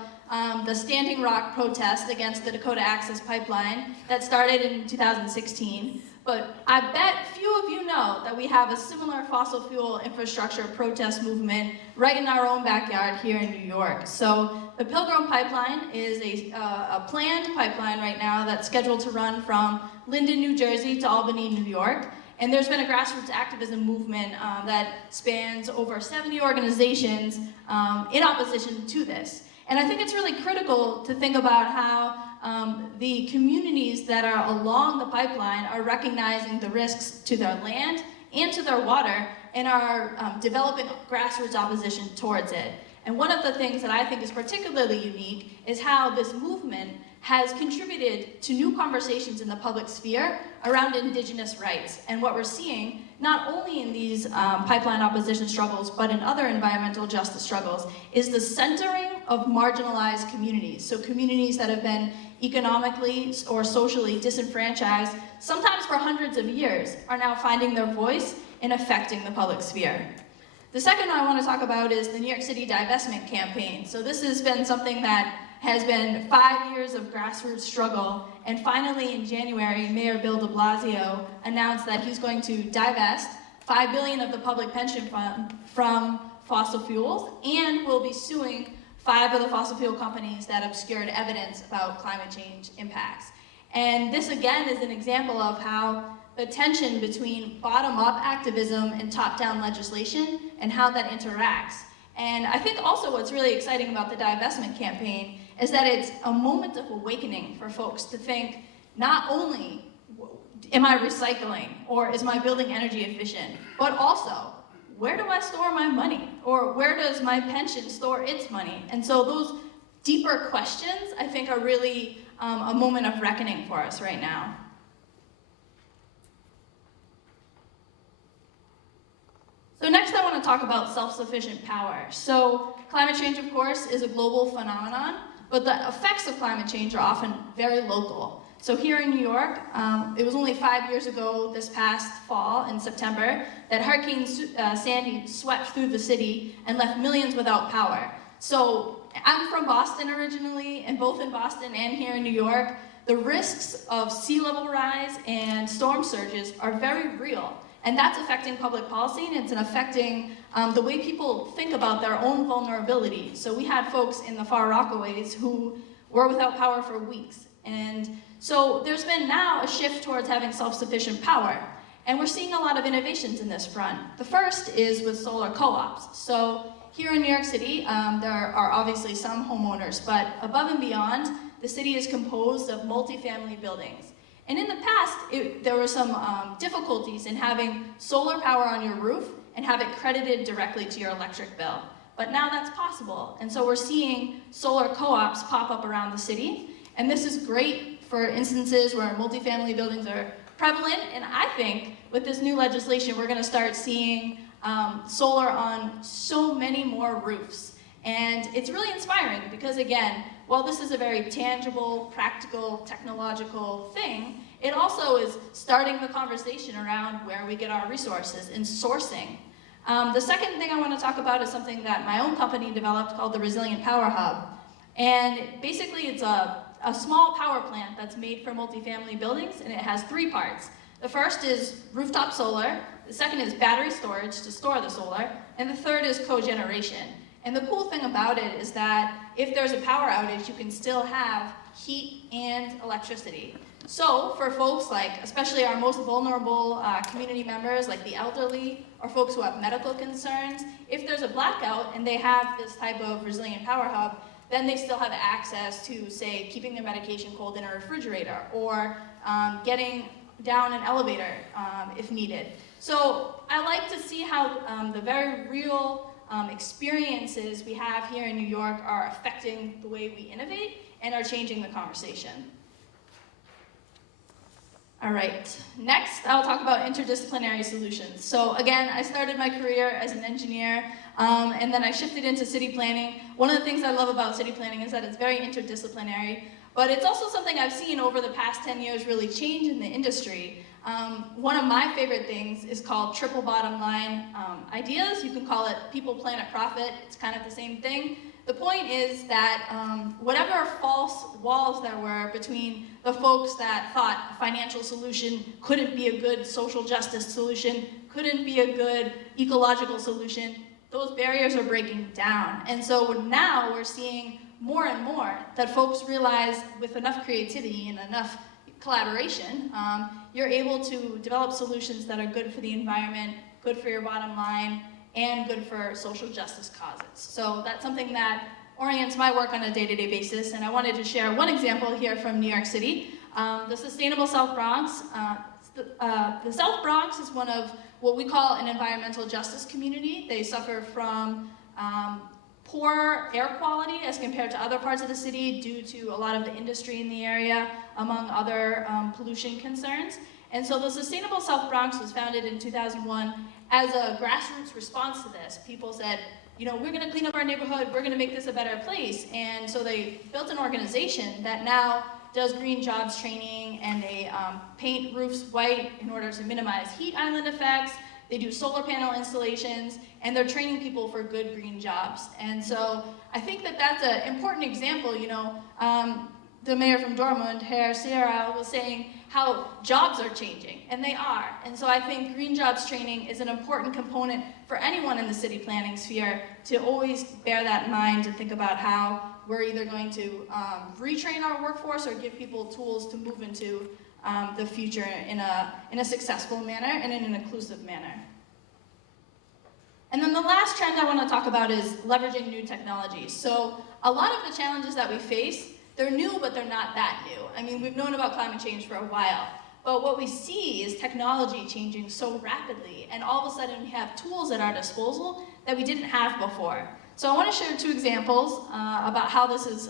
the Standing Rock protest against the Dakota Access Pipeline that started in 2016. But I bet few of you know that we have a similar fossil fuel infrastructure protest movement right in our own backyard here in New York. So the Pilgrim Pipeline is a planned pipeline right now that's scheduled to run from Linden, New Jersey to Albany, New York. And there's been a grassroots activism movement that spans over 70 organizations in opposition to this. And I think it's really critical to think about how the communities that are along the pipeline are recognizing the risks to their land and to their water and are developing grassroots opposition towards it. And one of the things that I think is particularly unique is how this movement has contributed to new conversations in the public sphere around indigenous rights. And what we're seeing, not only in these pipeline opposition struggles, but in other environmental justice struggles, is the centering of marginalized communities. So communities that have been economically or socially disenfranchised, sometimes for hundreds of years, are now finding their voice in affecting the public sphere. The second I want to talk about is the New York City divestment campaign. So this has been something that has been 5 years of grassroots struggle, and finally in January, Mayor Bill de Blasio announced that he's going to divest $5 billion of the public pension fund from fossil fuels and will be suing 5 of the fossil fuel companies that obscured evidence about climate change impacts. And this again is an example of how the tension between bottom-up activism and top-down legislation and how that interacts. And I think also what's really exciting about the divestment campaign is that it's a moment of awakening for folks to think, not only am I recycling or is my building energy efficient, but also, where do I store my money? Or where does my pension store its money? And so those deeper questions, I think, are really a moment of reckoning for us right now. So next I want to talk about self-sufficient power. So climate change, of course, is a global phenomenon, but the effects of climate change are often very local. So here in New York, it was only 5 years ago this past fall in September that Hurricane Sandy swept through the city and left millions without power. So I'm from Boston originally, and both in Boston and here in New York, the risks of sea level rise and storm surges are very real. And that's affecting public policy, and it's affecting the way people think about their own vulnerability. So we had folks in the Far Rockaways who were without power for weeks. And so there's been now a shift towards having self-sufficient power. And we're seeing a lot of innovations in this front. The first is with solar co-ops. So here in New York City, there are obviously some homeowners, but above and beyond, the city is composed of multifamily buildings. And in the past, there were some difficulties in having solar power on your roof and have it credited directly to your electric bill. But now that's possible. And so we're seeing solar co-ops pop up around the city. And this is great for instances where multifamily buildings are prevalent. And I think with this new legislation, we're going to start seeing solar on so many more roofs. And it's really inspiring because, again, while this is a very tangible, practical, technological thing, it also is starting the conversation around where we get our resources and sourcing. The second thing I want to talk about is something that my own company developed called the Resilient Power Hub. And basically it's a small power plant that's made for multifamily buildings, and it has 3 parts. The first is rooftop solar, the second is battery storage to store the solar, and the third is cogeneration. And the cool thing about it is that if there's a power outage, you can still have heat and electricity. So for folks like, especially our most vulnerable community members, like the elderly, or folks who have medical concerns, if there's a blackout and they have this type of resilient power hub, then they still have access to, say, keeping their medication cold in a refrigerator, or getting down an elevator if needed. So I like to see how the very real experiences we have here in New York are affecting the way we innovate and are changing the conversation. All right, next I'll talk about interdisciplinary solutions. So again, I started my career as an engineer, and then I shifted into city planning. One of the things I love about city planning is that it's very interdisciplinary, but it's also something I've seen over the past 10 years really change in the industry. One of my favorite things is called triple bottom line ideas. You can call it people, planet, profit. It's kind of the same thing. The point is that whatever false walls there were between the folks that thought a financial solution couldn't be a good social justice solution, couldn't be a good ecological solution, those barriers are breaking down. And so now we're seeing more and more that folks realize with enough creativity and enough collaboration, you're able to develop solutions that are good for the environment, good for your bottom line, and good for social justice causes. So that's something that orients my work on a day-to-day basis, and I wanted to share one example here from New York City. The Sustainable South Bronx. The South Bronx is one of what we call an environmental justice community. They suffer from poor air quality as compared to other parts of the city due to a lot of the industry in the area, among other pollution concerns. And so the Sustainable South Bronx was founded in 2001 as a grassroots response to this. People said, you know, we're gonna clean up our neighborhood, we're gonna make this a better place. And so they built an organization that now does green jobs training, and they paint roofs white in order to minimize heat island effects. They do solar panel installations, and they're training people for good green jobs. And so I think that that's an important example. You know, the mayor from Dortmund, Herr Sierra, was saying how jobs are changing, and they are. And so I think green jobs training is an important component for anyone in the city planning sphere to always bear that in mind and think about how we're either going to retrain our workforce or give people tools to move into the future in a successful manner and in an inclusive manner. And then the last trend I want to talk about is leveraging new technologies. So a lot of the challenges that we face, they're new, but they're not that new. I mean, we've known about climate change for a while, but what we see is technology changing so rapidly, and all of a sudden we have tools at our disposal that we didn't have before. So I want to share 2 examples about how this is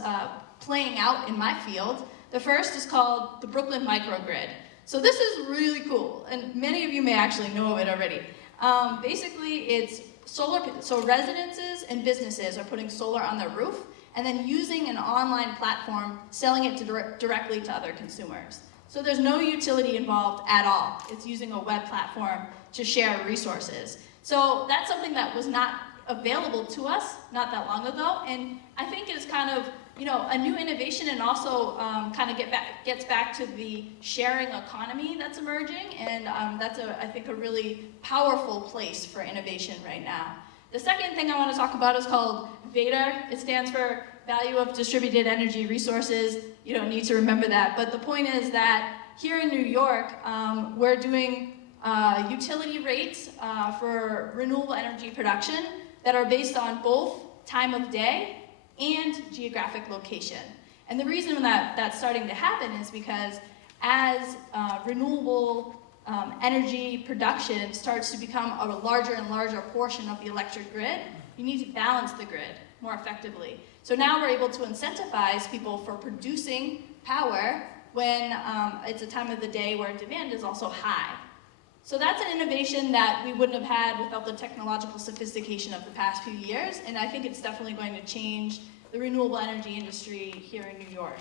playing out in my field. The first is called the Brooklyn Microgrid. So this is really cool, and many of you may actually know of it already. Basically, it's solar, so residences and businesses are putting solar on their roof, and then using an online platform, selling it directly to other consumers. So there's no utility involved at all. It's using a web platform to share resources. So that's something that was not available to us not that long ago, and I think it's kind of, you know, a new innovation, and also kind of gets back to the sharing economy that's emerging, and that's I think a really powerful place for innovation right now. The second thing I want to talk about is called VADR. It stands for Value of Distributed Energy Resources. You don't need to remember that, but the point is that here in New York, we're doing utility rates for renewable energy production that are based on both time of day and geographic location. And the reason that that's starting to happen is because as renewable energy production starts to become a larger and larger portion of the electric grid, you need to balance the grid more effectively. So now we're able to incentivize people for producing power when it's a time of the day where demand is also high. So that's an innovation that we wouldn't have had without the technological sophistication of the past few years, and I think it's definitely going to change the renewable energy industry here in New York.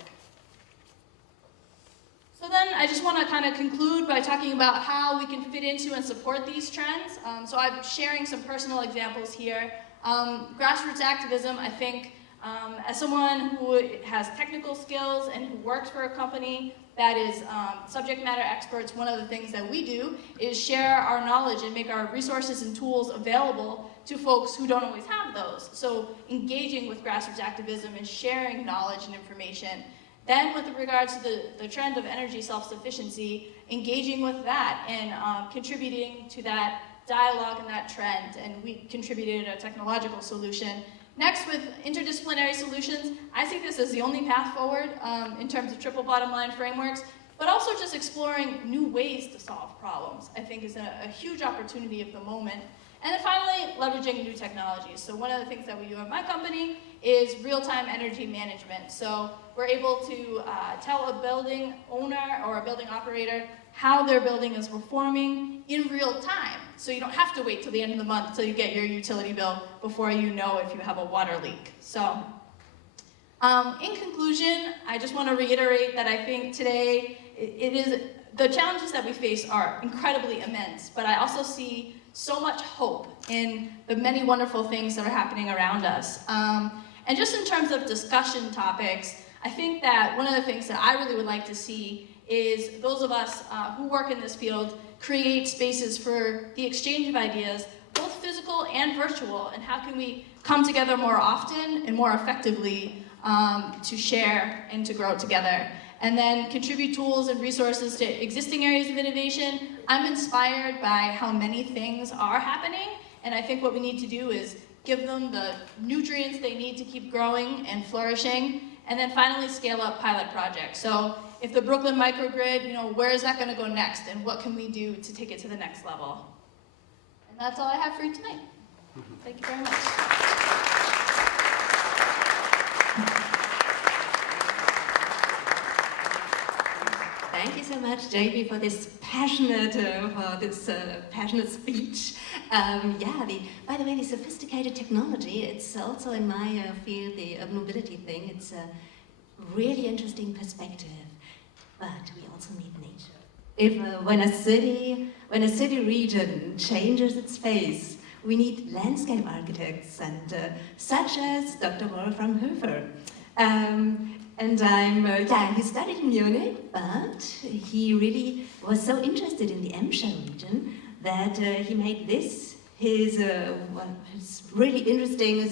So then I just want to kind of conclude by talking about how we can fit into and support these trends. So I'm sharing some personal examples here. Grassroots activism, I think, as someone who has technical skills and who works for a company that is subject matter experts, one of the things that we do is share our knowledge and make our resources and tools available to folks who don't always have those. So engaging with grassroots activism and sharing knowledge and information. Then with regards to the trend of energy self-sufficiency, engaging with that and contributing to that dialogue and that trend, and we contributed a technological solution. Next, with interdisciplinary solutions, I see this as the only path forward in terms of triple bottom line frameworks, but also just exploring new ways to solve problems, I think is a huge opportunity of the moment. And then finally, leveraging new technologies. So one of the things that we do at my company is real-time energy management. So we're able to tell a building owner or a building operator how their building is performing in real time. So you don't have to wait till the end of the month till you get your utility bill before you know if you have a water leak. So in conclusion, I just want to reiterate that I think today the challenges that we face are incredibly immense, but I also see so much hope in the many wonderful things that are happening around us. And just in terms of discussion topics, I think that one of the things that I really would like to see is those of us who work in this field create spaces for the exchange of ideas, both physical and virtual, and how can we come together more often and more effectively to share and to grow together. And then contribute tools and resources to existing areas of innovation. I'm inspired by how many things are happening, and I think what we need to do is give them the nutrients they need to keep growing and flourishing, and then finally scale up pilot projects. So if the Brooklyn microgrid, where is that going to go next, and what can we do to take it to the next level? And that's all I have for you tonight. Thank you very much. Thank you so much, JP, for this passionate speech. By the way, the sophisticated technology, it's also in my field, the mobility thing, it's a really interesting perspective. But we also need nature. When a city region changes its face, we need landscape architects, and such as Dr. Wolfram Höfer. He studied in Munich, but he really was so interested in the Emscher region that he made this his really interesting,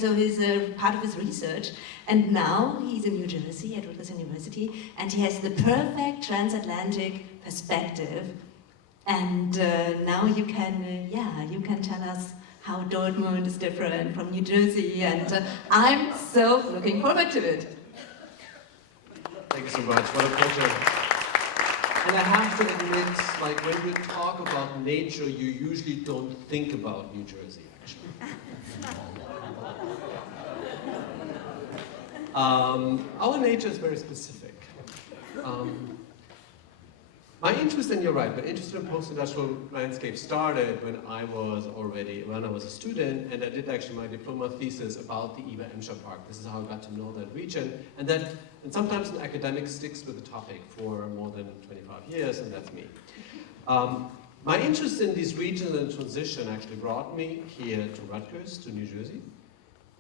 part of his research. And now he's in New Jersey at Rutgers University, and he has the perfect transatlantic perspective. And now you can tell us how Dortmund is different from New Jersey, and I'm so looking forward to it. Thank you so much. What a pleasure. And I have to admit, when you talk about nature, you usually don't think about New Jersey, actually. Our nature is very specific. My interest, and you're right, my interest in post-industrial landscape started when I was a student, and I did actually my diploma thesis about the Eber Emscher Park. This is how I got to know that region, and sometimes an academic sticks with the topic for more than 25 years, and that's me. My interest in these regions and transition actually brought me here to Rutgers, to New Jersey,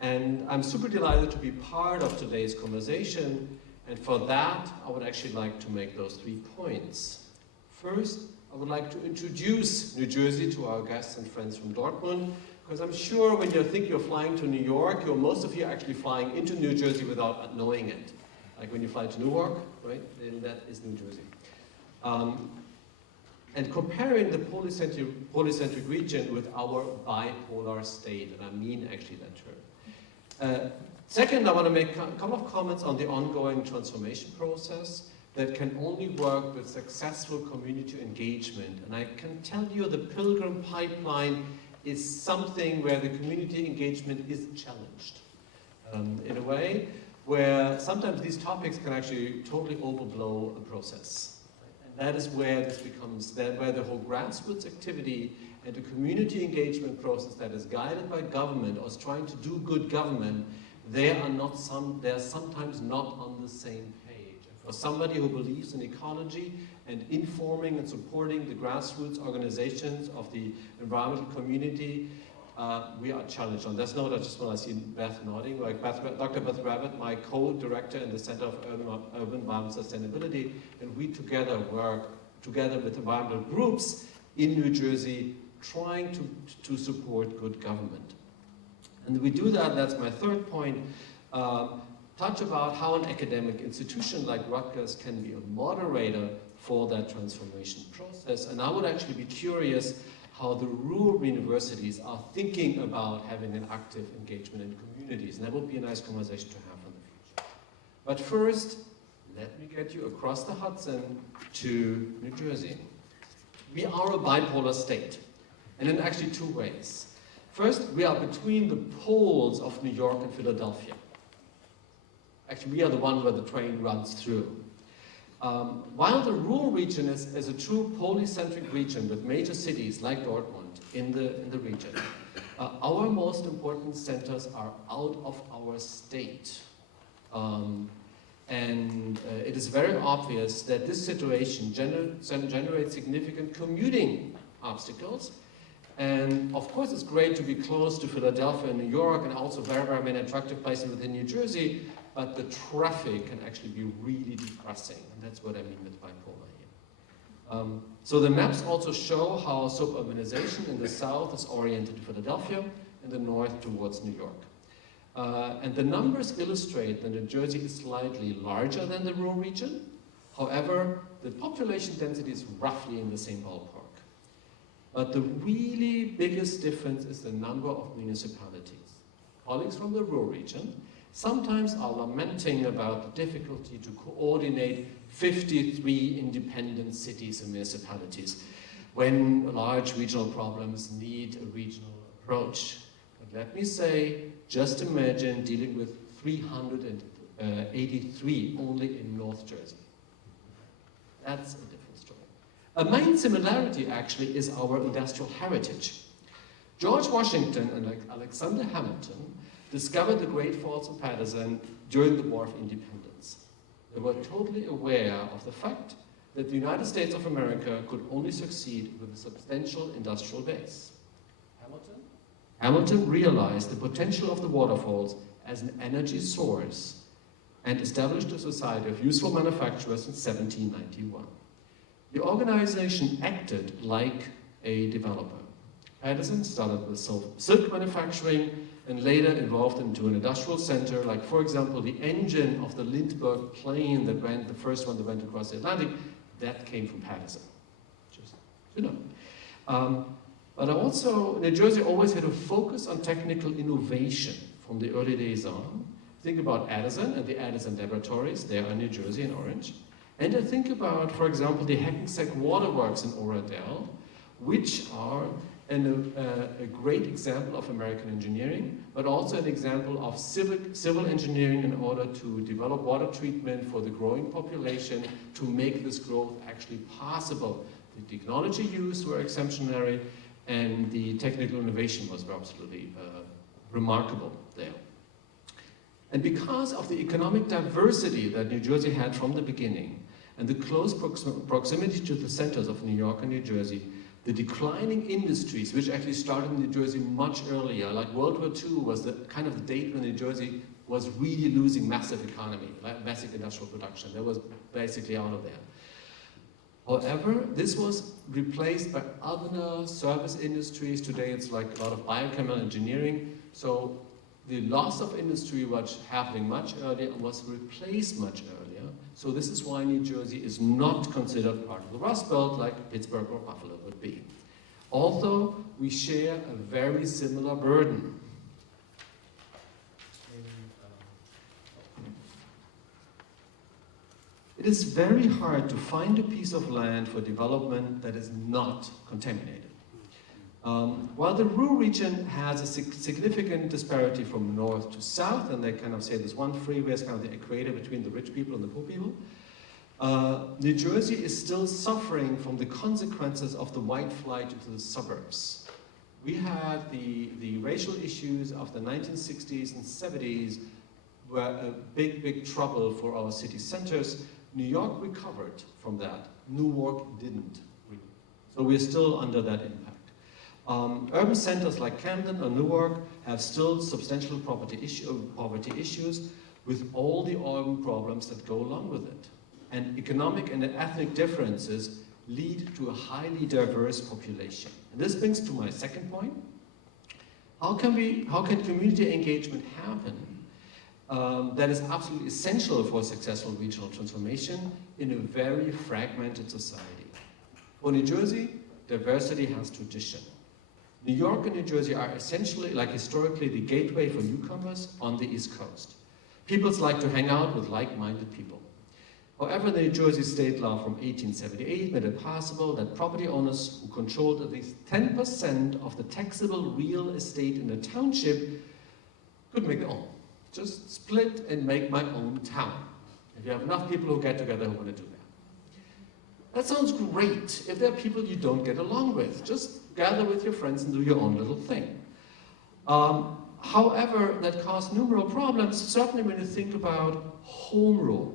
and I'm super delighted to be part of today's conversation, and for that, I would actually like to make those 3 points. First, I would like to introduce New Jersey to our guests and friends from Dortmund, because I'm sure when you think you're flying to New York, most of you are actually flying into New Jersey without knowing it. Like when you fly to Newark, right? Then that is New Jersey. And comparing the polycentric region with our bipolar state, and I mean actually that term. Second, I want to make a couple of comments on the ongoing transformation process, that can only work with successful community engagement. And I can tell you the Pilgrim Pipeline is something where the community engagement is challenged in a way where sometimes these topics can actually totally overblow a process. And that is where this becomes, where the whole grassroots activity and the community engagement process that is guided by government or is trying to do good government, they are sometimes not on the same page. And for somebody who believes in ecology and informing and supporting the grassroots organizations of the environmental community, we are challenged on this note. I just want to see Beth nodding. Like Dr. Beth Rabbit, my co-director in the Center of Urban Environment Sustainability, and we together work together with environmental groups in New Jersey trying to support good government. And we do that, that's my third point, touch about how an academic institution like Rutgers can be a moderator for that transformation process. And I would actually be curious how the rural universities are thinking about having an active engagement in communities. And that would be a nice conversation to have in the future. But first, let me get you across the Hudson to New Jersey. We are a bipolar state, and in actually two ways. First, we are between the poles of New York and Philadelphia. Actually, we are the one where the train runs through. While the rural region is a true polycentric region with major cities like Dortmund in the region, our most important centers are out of our state. It is very obvious that this situation generates significant commuting obstacles. And of course, it's great to be close to Philadelphia and New York, and also very, very many attractive places within New Jersey, but the traffic can actually be really depressing. And that's what I mean with bipolar here. So the maps also show how suburbanization in the south is oriented to Philadelphia, in the north towards New York. And the numbers illustrate that New Jersey is slightly larger than the rural region. However, the population density is roughly in the same ballpark. But the really biggest difference is the number of municipalities. Colleagues from the rural region sometimes are lamenting about the difficulty to coordinate 53 independent cities and municipalities when large regional problems need a regional approach. But let me say, just imagine dealing with 383 only in North Jersey. That's a different story. A main similarity actually is our industrial heritage. George Washington and Alexander Hamilton discovered the Great Falls of Patterson during the War of Independence. They were totally aware of the fact that the United States of America could only succeed with a substantial industrial base. Hamilton realized the potential of the waterfalls as an energy source and established a society of useful manufacturers in 1791. The organization acted like a developer. Patterson started with silk manufacturing and later evolved into an industrial center, like, for example, the engine of the Lindbergh plane that ran, the first one that went across the Atlantic, that came from Patterson. Just, you know. But also, New Jersey always had a focus on technical innovation from the early days on. Think about Edison and the Edison laboratories, they are in New Jersey in Orange. And I think about, for example, the Hackensack Waterworks in Oradell, which are a great example of American engineering, but also an example of civil engineering in order to develop water treatment for the growing population to make this growth actually possible. The technology used were exemplary, and the technical innovation was absolutely remarkable there. And because of the economic diversity that New Jersey had from the beginning, and the close proximity to the centers of New York and New Jersey, the declining industries, which actually started in New Jersey much earlier, like World War II was the kind of the date when New Jersey was really losing massive economy, like massive industrial production. That was basically out of there. However, this was replaced by other service industries. Today it's like a lot of biochemical engineering. So the loss of industry was happening much earlier and was replaced much earlier. So this is why New Jersey is not considered part of the Rust Belt like Pittsburgh or Buffalo would be. Although we share a very similar burden. It It is very hard to find a piece of land for development that is not contaminated. While the Ruhr region has a significant disparity from north to south, and they kind of say there's one freeway is kind of the equator between the rich people and the poor people, New Jersey is still suffering from the consequences of the white flight into the suburbs. We had the racial issues of the 1960s and 70s were a big trouble for our city centers. New York recovered from that. Newark didn't. So we're still under that impact. Urban centers like Camden or Newark have still substantial poverty issues with all the urban problems that go along with it. And economic and ethnic differences lead to a highly diverse population. And this brings to my second point. How can community engagement happen that is absolutely essential for successful regional transformation in a very fragmented society? For New Jersey, diversity has tradition. New York and New Jersey are essentially, like historically, the gateway for newcomers on the East Coast. Peoples like to hang out with like-minded people. However, the New Jersey state law from 1878 made it possible that property owners who controlled at least 10% of the taxable real estate in a township could make their own. Just split and make my own town. If you have enough people who get together who want to do that. That sounds great if there are people you don't get along with. Just gather with your friends and do your own little thing. However, that caused numerous problems, certainly when you think about home rule.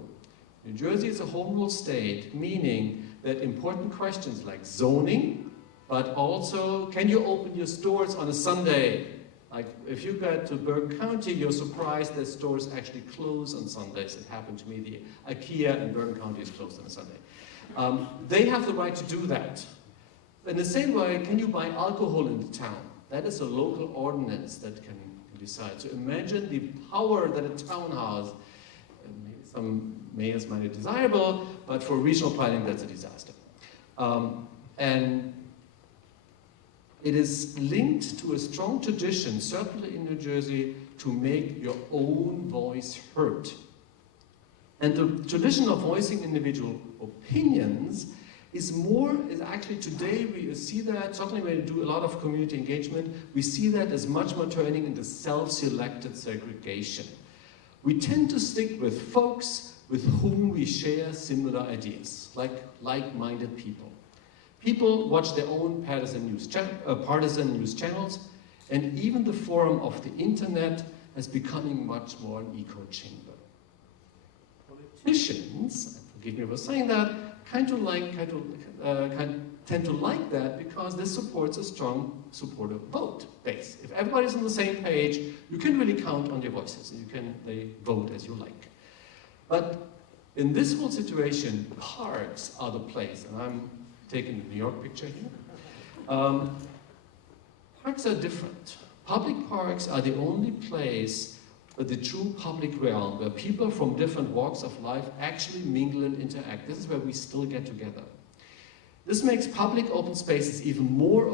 New Jersey is a home rule state, meaning that important questions like zoning, but also, can you open your stores on a Sunday? Like, if you get to Bergen County, you're surprised that stores actually close on Sundays. It happened to me, the IKEA in Bergen County is closed on a Sunday. They have the right to do that. In the same way, can you buy alcohol in the town? That is a local ordinance that can decide. So imagine the power that a town has. Maybe some mayors might be desirable, but for regional planning, that's a disaster. And it is linked to a strong tradition, certainly in New Jersey, to make your own voice heard. And the tradition of voicing individual opinions is actually today we see that, certainly when we do a lot of community engagement, we see that as much more turning into self-selected segregation. We tend to stick with folks with whom we share similar ideas, like-minded people. People watch their own partisan news channels, and even the forum of the internet is becoming much more an echo chamber. Politicians, forgive me for saying that, tend to like that because this supports a strong supportive vote base. If everybody's on the same page, you can really count on their voices. They vote as you like. But in this whole situation, parks are the place, and I'm taking the New York picture here. Parks are different. Public parks are the only place but the true public realm, where people from different walks of life actually mingle and interact. This is where we still get together. This makes public open spaces even more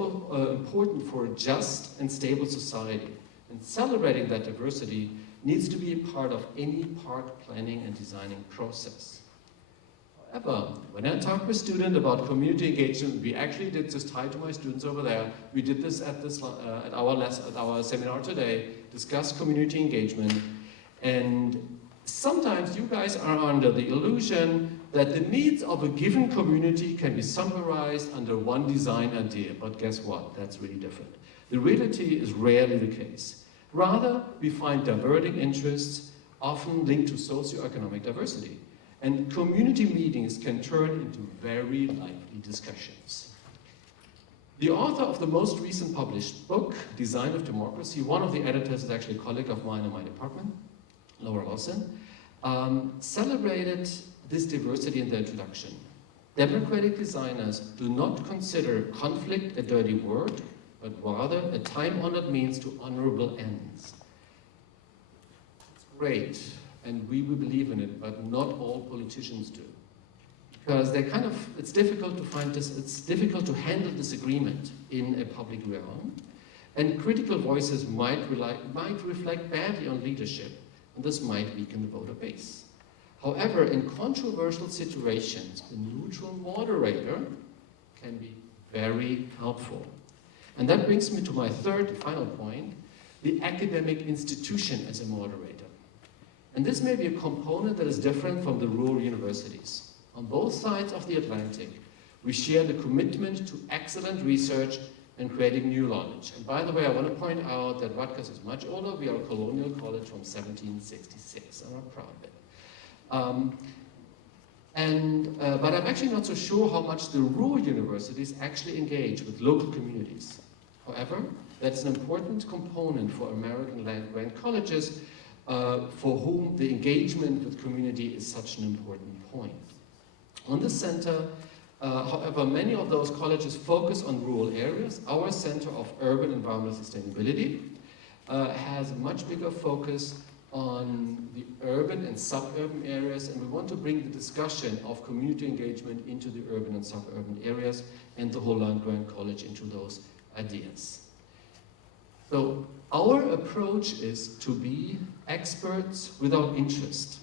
important for a just and stable society. And celebrating that diversity needs to be a part of any park planning and designing process. However, when I talk with students about community engagement, we actually did this, hi to my students over there, we did this at our seminar today, discuss community engagement, and sometimes you guys are under the illusion that the needs of a given community can be summarized under one design idea, but guess what? That's really different. The reality is rarely the case. Rather, we find diverging interests often linked to socioeconomic diversity. And community meetings can turn into very lively discussions. The author of the most recent published book, Design of Democracy, one of the editors is actually a colleague of mine in my department, Laura Lawson, celebrated this diversity in the introduction. Democratic designers do not consider conflict a dirty word, but rather a time-honored means to honorable ends. It's great. And we believe in it, but not all politicians do. Because it's difficult to find this, it's difficult to handle disagreement in a public realm, and critical voices might reflect badly on leadership, and this might weaken the voter base. However, in controversial situations, a neutral moderator can be very helpful. And that brings me to my third and final point, the academic institution as a moderator. And this may be a component that is different from the rural universities. On both sides of the Atlantic, we share the commitment to excellent research and creating new knowledge. And by the way, I want to point out that Rutgers is much older. We are a colonial college from 1766. I'm not proud of it. But I'm actually not so sure how much the rural universities actually engage with local communities. However, that's an important component for American land-grant colleges for whom the engagement with community is such an important point. On the center, however, many of those colleges focus on rural areas. Our Center of Urban Environmental Sustainability has a much bigger focus on the urban and suburban areas, and we want to bring the discussion of community engagement into the urban and suburban areas and the whole land-grant college into those ideas. So our approach is to be experts without interest.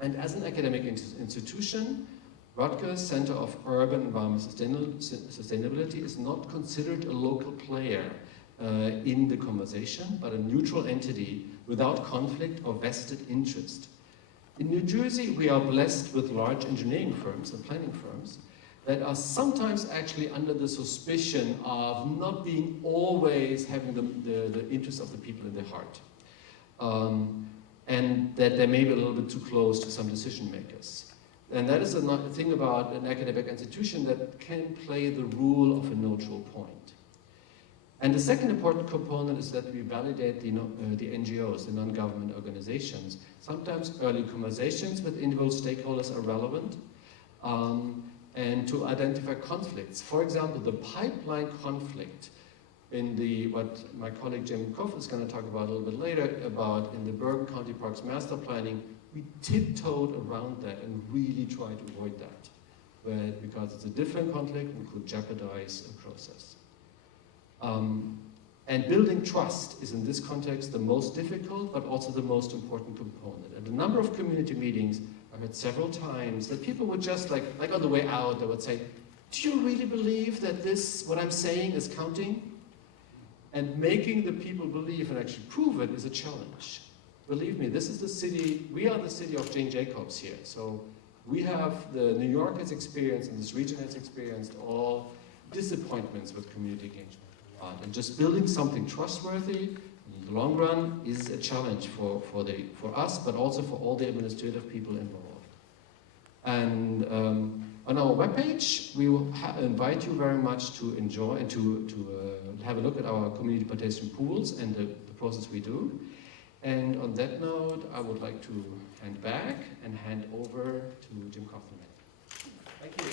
And as an academic institution, Rutgers Center of Urban Environmental Sustainability is not considered a local player in the conversation, but a neutral entity without conflict or vested interest. In New Jersey, we are blessed with large engineering firms and planning firms that are sometimes actually under the suspicion of not being always having the interest of the people in their heart. And that they may be a little bit too close to some decision makers. And that is a thing about an academic institution that can play the role of a neutral point. And the second important component is that we validate the NGOs, the non-government organizations. Sometimes early conversations with individual stakeholders are relevant, and to identify conflicts. For example, the pipeline conflict in what my colleague Jim Koff is going to talk about a little bit later about in the Bergen County Parks Master Planning, we tiptoed around that and really tried to avoid that, because it's a different conflict and could jeopardize a process. And building trust is in this context the most difficult, but also the most important component. At a number of community meetings, I heard several times that people would just like on the way out, they would say, "Do you really believe that what I'm saying is counting?" And making the people believe and actually prove it is a challenge. Believe me, this is the city, we are the city of Jane Jacobs here. So we have, New York has experienced, and this region has experienced all disappointments with community engagement. And just building something trustworthy in the long run is a challenge for us, but also for all the administrative people involved. And on our webpage, we will invite you very much to enjoy and to have a look at our community participation pools and the process we do. And on that note, I would like to hand back and hand over to Jim Kaufman. Thank you.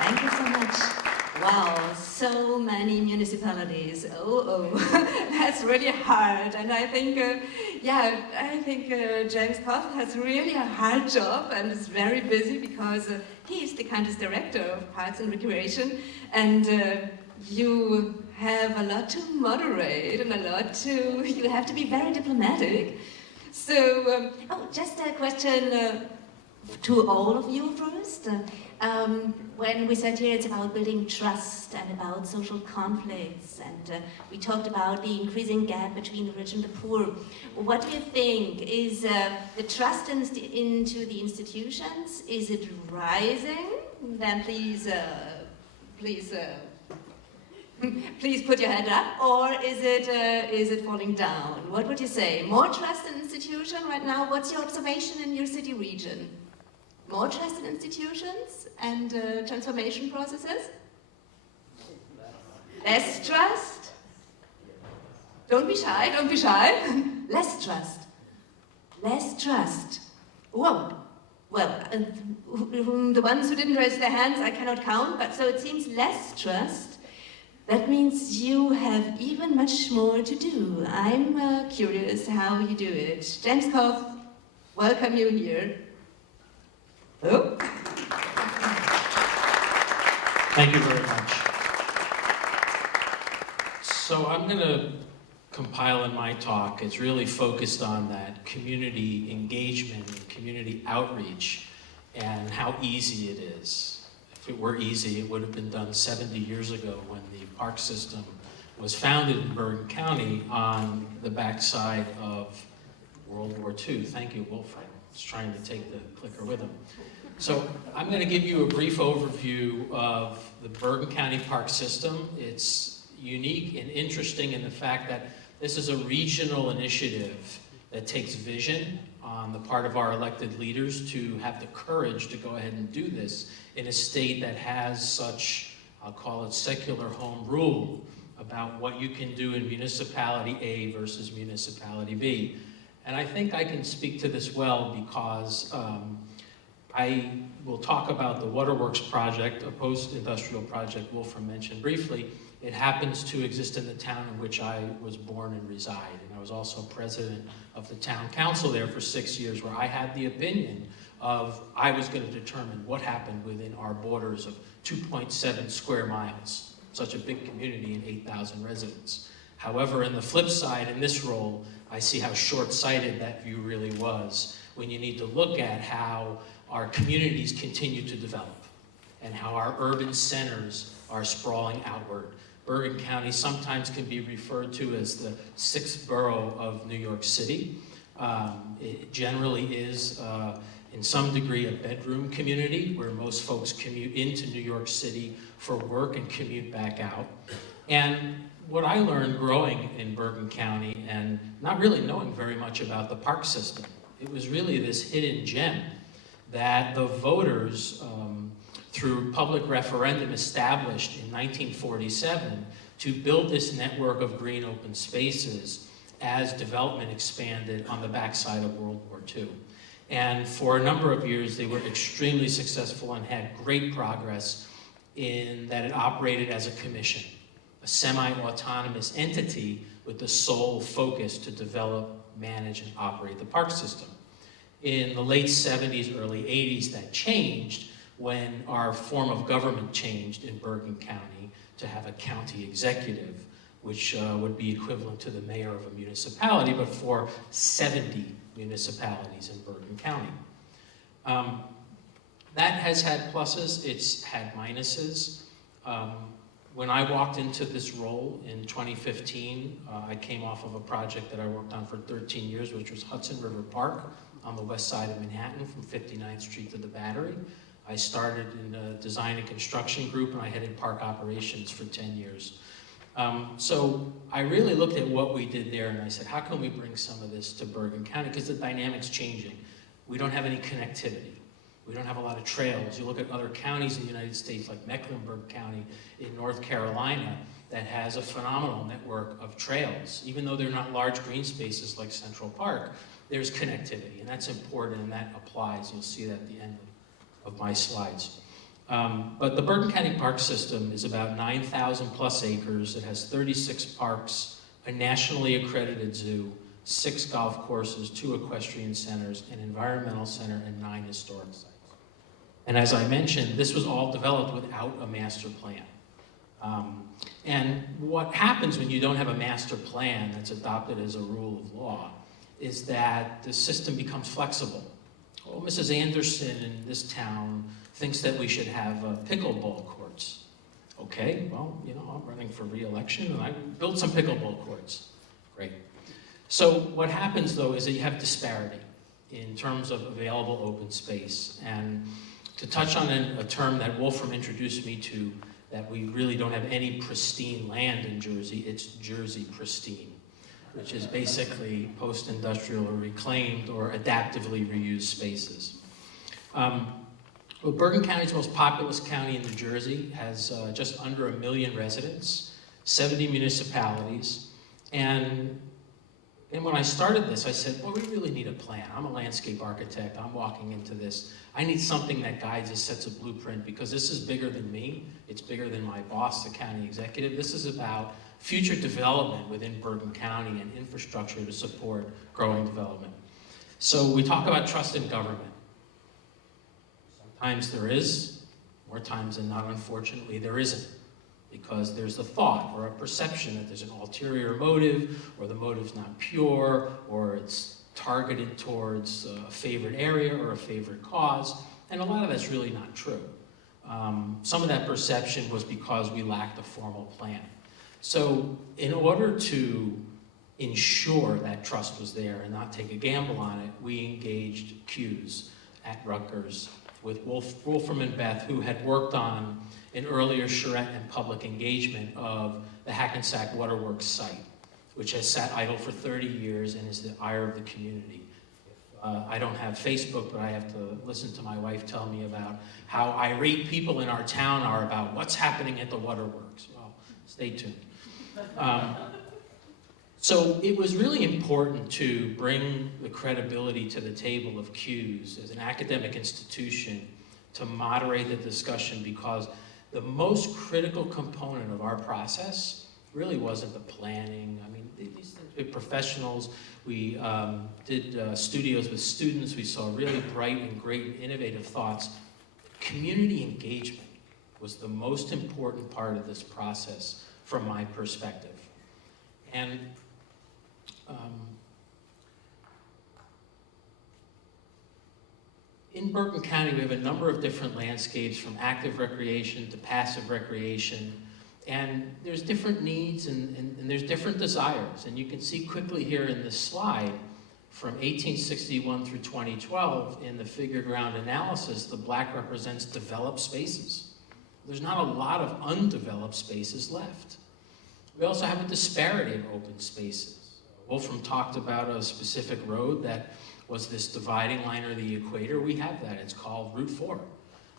Thank you so much. Wow, so many municipalities. That's really hard. And I think, James Koff has really a hard job and is very busy because he is the campus director of Parks and Recreation. And you have a lot to moderate and you have to be very diplomatic. So, just a question to all of you first. When we said here it's about building trust and about social conflicts, and we talked about the increasing gap between the rich and the poor. What do you think? Is the trust into the institutions, is it rising? Then please put your hand up. Or is it falling down? What would you say? More trust in institution right now? What's your observation in your city region? More trust in institutions and transformation processes? Less trust? Don't be shy, don't be shy. Less trust. Less trust. Whoa. Well, the ones who didn't raise their hands, I cannot count, but so it seems less trust. That means you have even much more to do. I'm curious how you do it. James Koff, welcome you here. Oh. Thank you very much. So I'm going to compile in my talk is really focused on that community engagement and community outreach and how easy it is. If it were easy, it would have been done 70 years ago when the park system was founded in Bergen County on the backside of World War II. Thank you, Wolf. I was trying to take the clicker with him. So I'm going to give you a brief overview of the Bergen County Park System. It's unique and interesting in the fact that this is a regional initiative that takes vision on the part of our elected leaders to have the courage to go ahead and do this in a state that has such, I'll call it secular home rule about what you can do in municipality A versus municipality B. And I think I can speak to this well because I will talk about the Waterworks project, a post-industrial project Wolfram mentioned briefly. It happens to exist in the town in which I was born and reside. And I was also president of the town council there for 6 years, where I had the opinion of I was going to determine what happened within our borders of 2.7 square miles, such a big community and 8,000 residents. However, in the flip side, in this role, I see how short-sighted that view really was when you need to look at how our communities continue to develop and how our urban centers are sprawling outward. Bergen County sometimes can be referred to as the sixth borough of New York City. It generally is, in some degree, a bedroom community where most folks commute into New York City for work and commute back out. And what I learned growing in Bergen County and not really knowing very much about the park system, it was really this hidden gem that the voters, through public referendum, established in 1947 to build this network of green open spaces as development expanded on the backside of World War II. And for a number of years, they were extremely successful and had great progress in that it operated as a commission, a semi-autonomous entity with the sole focus to develop, manage, and operate the park system. In the late 70s, early 80s, that changed when our form of government changed in Bergen County to have a county executive, which would be equivalent to the mayor of a municipality, but for 70 municipalities in Bergen County. That has had pluses, it's had minuses. When I walked into this role in 2015, I came off of a project that I worked on for 13 years, which was Hudson River Park on the west side of Manhattan from 59th Street to the Battery. I started in a design and construction group, and I headed park operations for 10 years. So I really looked at what we did there, and I said, how can we bring some of this to Bergen County? Because the dynamic's changing. We don't have any connectivity. We don't have a lot of trails. You look at other counties in the United States, like Mecklenburg County in North Carolina, that has a phenomenal network of trails. Even though they're not large green spaces like Central Park, there's connectivity, and that's important, and that applies. You'll see that at the end of my slides. But the Bergen County Park System is about 9,000 plus acres. It has 36 parks, a nationally accredited zoo, 6 golf courses, 2 equestrian centers, an environmental center, and 9 historic sites. And as I mentioned, this was all developed without a master plan. And what happens when you don't have a master plan that's adopted as a rule of law is that the system becomes flexible. Well, Mrs. Anderson in this town thinks that we should have pickleball courts. Okay, well, you know, I'm running for re-election and I built some pickleball courts. Great. So what happens though is that you have disparity in terms of available open space. And to touch on a term that Wolfram introduced me to, that we really don't have any pristine land in Jersey, it's Jersey pristine, which is basically post-industrial or reclaimed or adaptively reused spaces. Well, Bergen County is the most populous county in New Jersey, has just under 1 million residents, 70 municipalities, and when I started this, I said, well, we really need a plan. I'm a landscape architect, I'm walking into this. I need something that guides us, sets a blueprint, because this is bigger than me. It's bigger than my boss, the county executive. This is about future development within Bergen County and infrastructure to support growing development. So we talk about trust in government. Sometimes there is, more times than not, unfortunately, there isn't. because there's a thought or a perception that there's an ulterior motive, or the motive's not pure, or it's targeted towards a favored area or a favored cause, and a lot of that's really not true. Some of that perception was because we lacked a formal plan. So in order to ensure that trust was there and not take a gamble on it, we engaged CUES at Rutgers with Wolfram and Beth, who had worked on an earlier charrette and public engagement of the Hackensack Waterworks site, which has sat idle for 30 years and is the ire of the community. I don't have Facebook, but I have to listen to my wife tell me about how irate people in our town are about what's happening at the waterworks. Well, stay tuned. So it was really important to bring the credibility to the table of CUES as an academic institution to moderate the discussion, because the most critical component of our process really wasn't the planning. I mean, these things with professionals. We did studios with students. We saw really bright and great innovative thoughts. Community engagement was the most important part of this process from my perspective. And in Bergen County, we have a number of different landscapes, from active recreation to passive recreation. And there's different needs and there's different desires. And you can see quickly here in this slide, from 1861 through 2012, in the figure ground analysis, the black represents developed spaces. There's not a lot of undeveloped spaces left. We also have a disparity of open spaces. Wolfram talked about a specific road that was this dividing line or the equator. We have that. It's called Route 4.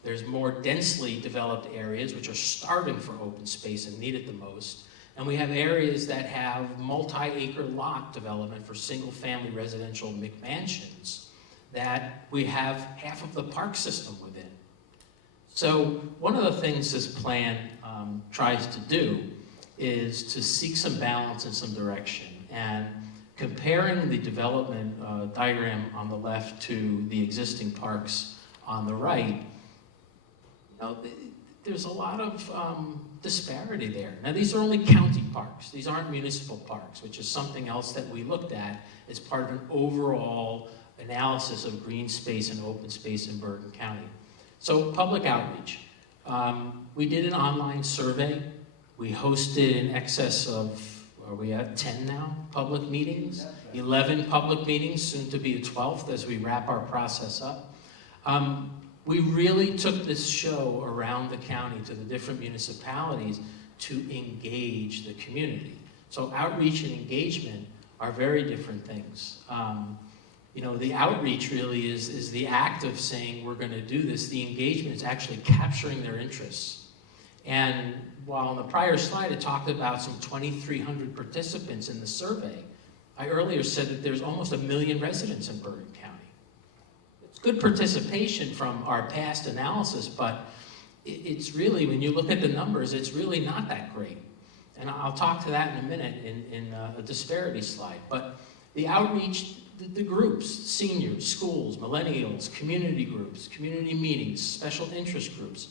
There's more densely developed areas which are starving for open space and need it the most. And we have areas that have multi-acre lot development for single-family residential McMansions that we have half of the park system within. So one of the things this plan tries to do is to seek some balance and some direction. And comparing the development diagram on the left to the existing parks on the right, there's a lot of disparity there. Now, these are only county parks. These aren't municipal parks, which is something else that we looked at as part of an overall analysis of green space and open space in Bergen County. So, public outreach. We did an online survey. We hosted in excess of, are we at 10 now, public meetings? 11 public meetings, soon to be a 12th as we wrap our process up. We really took this show around the county to the different municipalities to engage the community. So outreach and engagement are very different things. The outreach really is the act of saying we're going to do this. The engagement is actually capturing their interests. And while on the prior slide it talked about some 2,300 participants in the survey, I earlier said that there's almost 1 million residents in Bergen County. It's good participation from our past analysis, but it's really, when you look at the numbers, it's really not that great. And I'll talk to that in a minute in a disparity slide. But the outreach, the groups, seniors, schools, millennials, community groups, community meetings, special interest groups,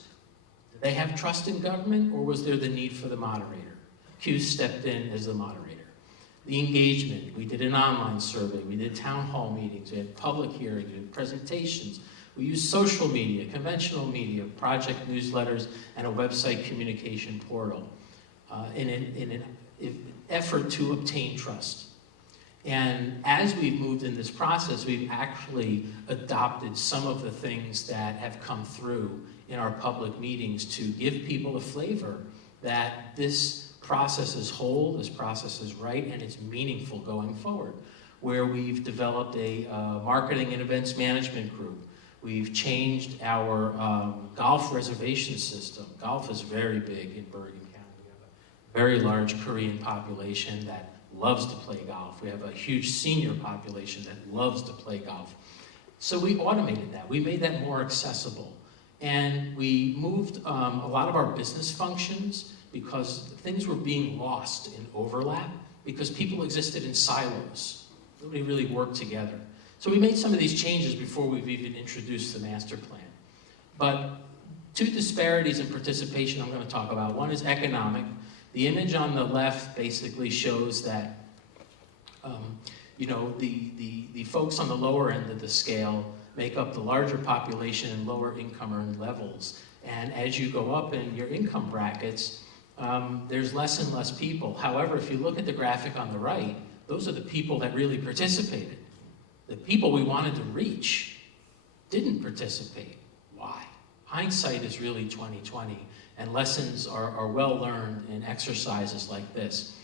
did they have trust in government, or was there the need for the moderator? CUES stepped in as the moderator. The engagement, we did an online survey, we did town hall meetings, we had public hearings, we had presentations. We used social media, conventional media, project newsletters, and a website communication portal in an effort to obtain trust. And as we've moved in this process, we've actually adopted some of the things that have come through in our public meetings to give people a flavor that this process is whole, this process is right, and it's meaningful going forward. Where we've developed a marketing and events management group. We've changed our golf reservation system. Golf is very big in Bergen County. We have a very large Korean population that loves to play golf. We have a huge senior population that loves to play golf. So we automated that. We made that more accessible. And we moved a lot of our business functions because things were being lost in overlap because people existed in silos. Nobody really worked together. So we made some of these changes before we've even introduced the master plan. But Two disparities in participation I'm going to talk about. One is economic. The image on the left basically shows that you know, the folks on the lower end of the scale make up the larger population in lower income earned levels. And as you go up in your income brackets, there's less and less people. However, if you look at the graphic on the right, those are the people that really participated. The people we wanted to reach didn't participate. Why? Hindsight is really 20/20, and lessons are well learned in exercises like this.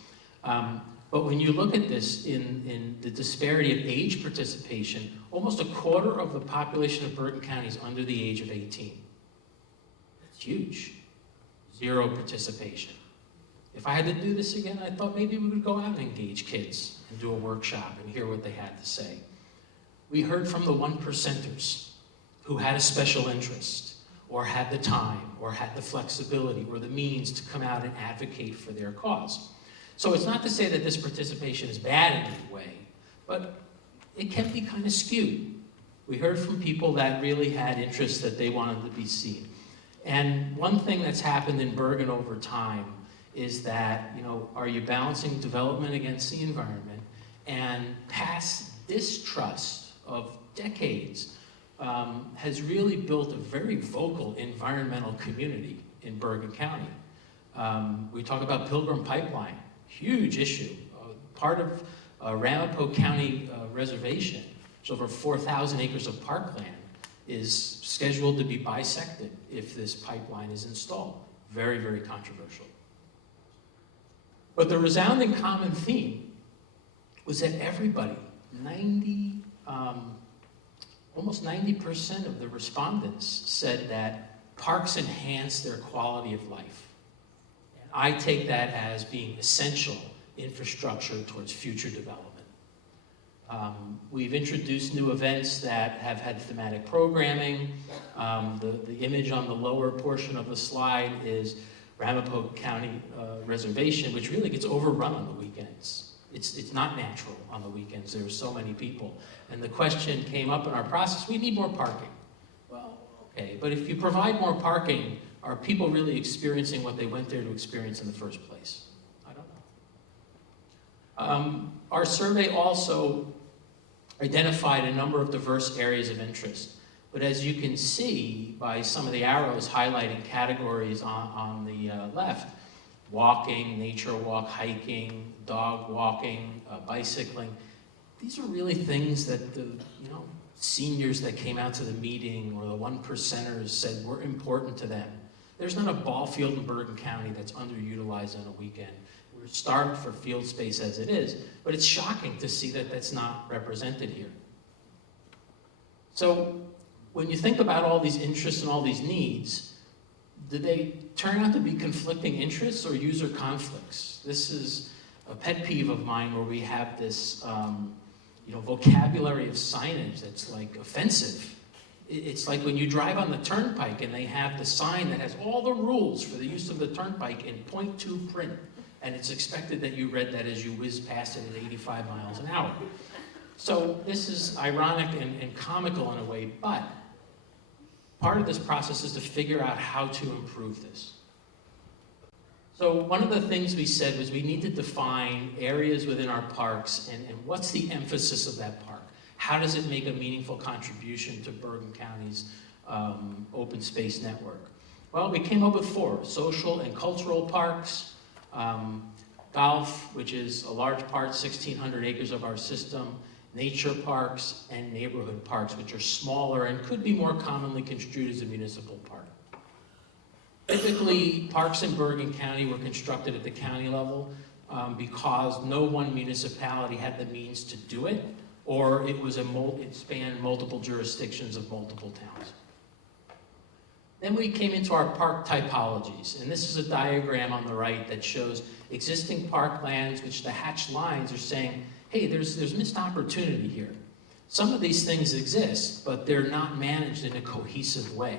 But when you look at this in the disparity of age participation, almost a quarter of the population of Bergen County is under the age of 18. That's huge. Zero participation. If I had to do this again, I thought maybe we would go out and engage kids and do a workshop and hear what they had to say. We heard from the 1%ers who had a special interest, or had the time, or had the flexibility, or the means to come out and advocate for their cause. So it's not to say that this participation is bad in any way, but it can be kind of skewed. We heard from people that really had interests that they wanted to be seen. And one thing that's happened in Bergen over time is that, you know, are you balancing development against the environment? And past distrust of decades has really built a very vocal environmental community in Bergen County. We talk about Pilgrim Pipeline. Huge issue. Part of Ramapo County Reservation, which is over 4,000 acres of parkland, is scheduled to be bisected if this pipeline is installed. Very, very controversial. But the resounding common theme was that everybody, almost 90% of the respondents said that parks enhance their quality of life. I take that as being essential infrastructure towards future development. We've introduced new events that have had thematic programming. The image on the lower portion of the slide is Ramapo County Reservation, which really gets overrun on the weekends. It's not natural on the weekends. There are so many people. And the question came up in our process, we need more parking. Well, okay, but if you provide more parking, are people really experiencing what they went there to experience in the first place? I don't know. Our survey also identified a number of diverse areas of interest. But as you can see by some of the arrows highlighting categories on the left, walking, nature walk, hiking, dog walking, bicycling, these are really things that the seniors that came out to the meeting or the 1%ers said were important to them. There's not a ball field in Bergen County that's underutilized on a weekend. We're starved for field space as it is, but it's shocking to see that that's not represented here. So when you think about all these interests and all these needs, do they turn out to be conflicting interests or user conflicts? This is a pet peeve of mine where we have this vocabulary of signage that's like offensive. It's like when you drive on the turnpike and they have the sign that has all the rules for the use of the turnpike in .2 print, and it's expected that you read that as you whiz past it at 85 miles an hour. So this is ironic and comical in a way, but part of this process is to figure out how to improve this. So one of the things we said was we need to define areas within our parks and what's the emphasis of that park. How does it make a meaningful contribution to Bergen County's open space network? Well, we came up with 4: social and cultural parks, golf, which is a large part, 1,600 acres of our system, nature parks, and neighborhood parks, which are smaller and could be more commonly construed as a municipal park. Typically, parks in Bergen County were constructed at the county level because no one municipality had the means to do it, or it spanned multiple jurisdictions of multiple towns. Then we came into our park typologies, and this is a diagram on the right that shows existing parklands, which the hatched lines are saying, hey, there's missed opportunity here. Some of these things exist, but they're not managed in a cohesive way.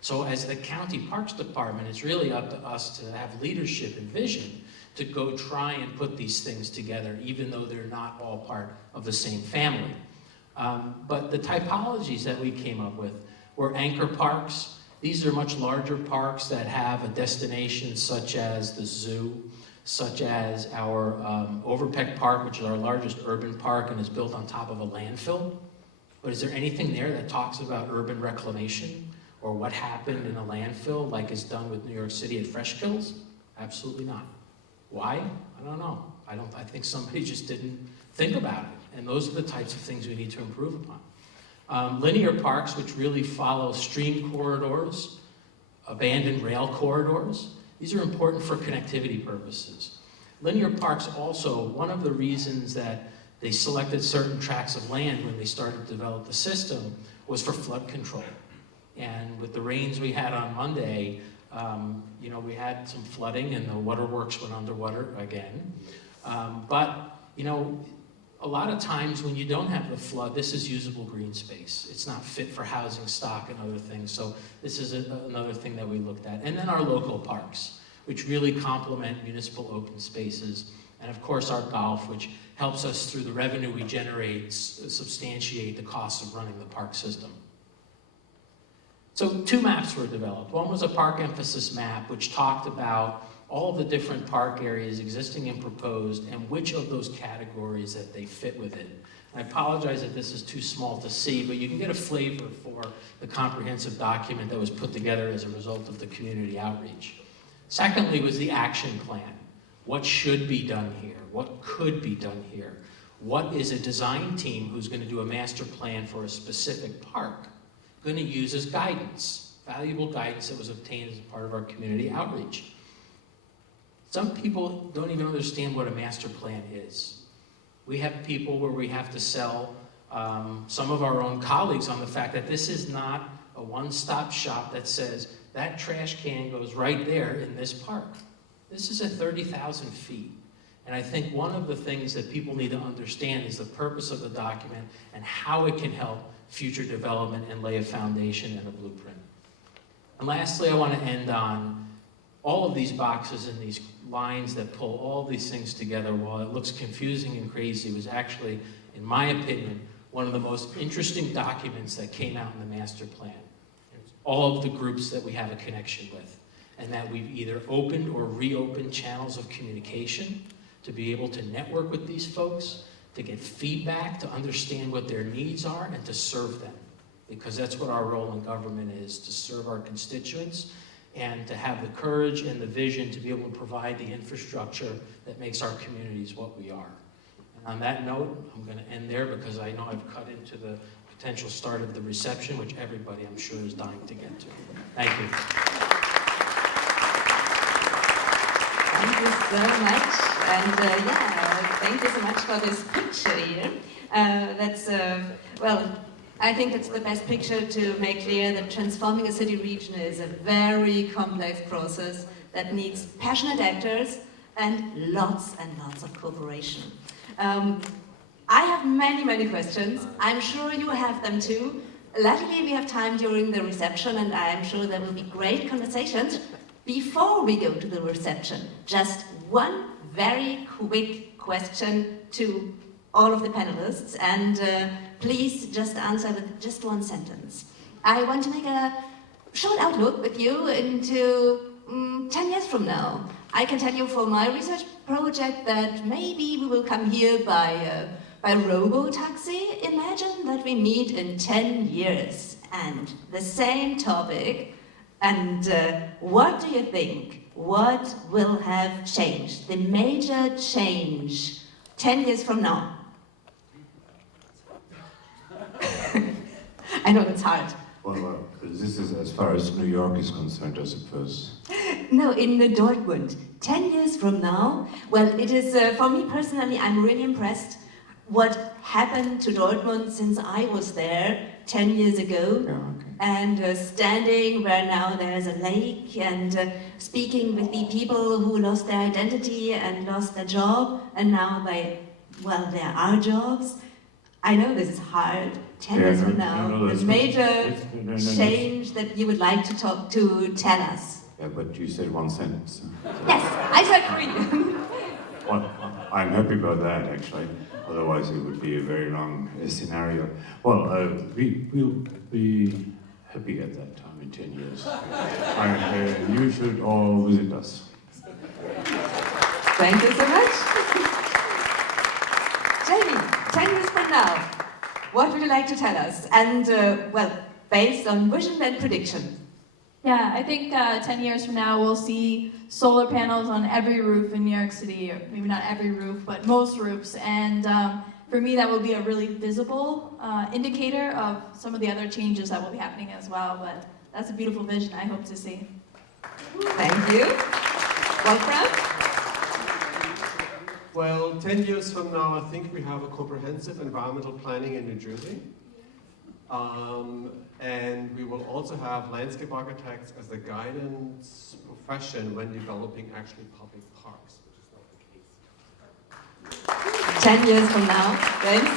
So as the county parks department, it's really up to us to have leadership and vision to go try and put these things together, even though they're not all part of the same family. But the typologies that we came up with were anchor parks, These are much larger parks that have a destination such as the zoo, such as our Overpeck Park, which is our largest urban park and is built on top of a landfill. But is there anything there that talks about urban reclamation or what happened in a landfill like is done with New York City at Freshkills? Absolutely not. Why? I don't know. I think somebody just didn't think about it. And those are the types of things we need to improve upon. Linear parks, which really follow stream corridors, abandoned rail corridors, these are important for connectivity purposes. Linear parks also, one of the reasons that they selected certain tracts of land when they started to develop the system was for flood control. And with the rains we had on Monday, we had some flooding and the waterworks went underwater again. But a lot of times when you don't have the flood, this is usable green space. It's not fit for housing stock and other things. So this is another thing that we looked at. And then our local parks, which really complement municipal open spaces. And of course our golf, which helps us through the revenue we generate, substantiate the cost of running the park system. So 2 maps were developed. One was a park emphasis map, which talked about all of the different park areas existing and proposed, and which of those categories that they fit within. I apologize that this is too small to see, but you can get a flavor for the comprehensive document that was put together as a result of the community outreach. Secondly was the action plan. What should be done here? What could be done here? What is a design team who's going to do a master plan for a specific park going to use as guidance? Valuable guidance that was obtained as part of our community outreach. Some people don't even understand what a master plan is. We have people where we have to sell some of our own colleagues on the fact that this is not a one-stop shop that says that trash can goes right there in this park. This is at 30,000 feet. And I think one of the things that people need to understand is the purpose of the document and how it can help future development and lay a foundation and a blueprint. And lastly, I want to end on all of these boxes and these lines that pull all these things together. While it looks confusing and crazy, it was actually, in my opinion, one of the most interesting documents that came out in the master plan. All of the groups that we have a connection with, and that we've either opened or reopened channels of communication to be able to network with these folks, to get feedback, to understand what their needs are, and to serve them. Because that's what our role in government is, to serve our constituents and to have the courage and the vision to be able to provide the infrastructure that makes our communities what we are. And on that note, I'm going to end there because I know I've cut into the potential start of the reception, which everybody, I'm sure, is dying to get to. Thank you. Thank you so much. And thank you so much for this picture here. I think that's the best picture to make clear that transforming a city region is a very complex process that needs passionate actors and lots of cooperation. I have many questions. I'm sure you have them too. Luckily, we have time during the reception, and I'm sure there will be great conversations. Before we go to the reception, just one very quick question to all of the panelists, and please just answer with just one sentence. I want to make a short outlook with you into 10 years from now. I can tell you for my research project that maybe we will come here by robo-taxi. Imagine that we meet in 10 years and the same topic. And what do you think? What will have changed? The major change 10 years from now? I know it's hard. Well, this is as far as New York is concerned, I suppose. No, in Dortmund. 10 years from now, well, it is, for me personally, I'm really impressed what happened to Dortmund since I was there 10 years ago. Yeah, okay. And standing where now there's a lake and speaking with the people who lost their identity and lost their job, and now there are jobs. I know this is hard. 10 years from now, the major change that you would like to tell us. Yeah, but you said one sentence. Yes, I said agree. Well, I'm happy about that, actually. Otherwise, it would be a very long scenario. Well, we happy at that time in 10 years. And you should all visit us. Thank you so much. Jamie, 10 years from now, what would you like to tell us? And, well, based on vision and prediction. Yeah, I think 10 years from now we'll see solar panels on every roof in New York City, or maybe not every roof, but most roofs. And for me, that will be a really visible indicator of some of the other changes that will be happening as well. But that's a beautiful vision I hope to see. Thank you. Wolfram? Well, 10 years from now, I think we have a comprehensive environmental planning in New Jersey. And we will also have landscape architects as a guidance profession when developing actually public parks, which is not the case. 10 years from now, James?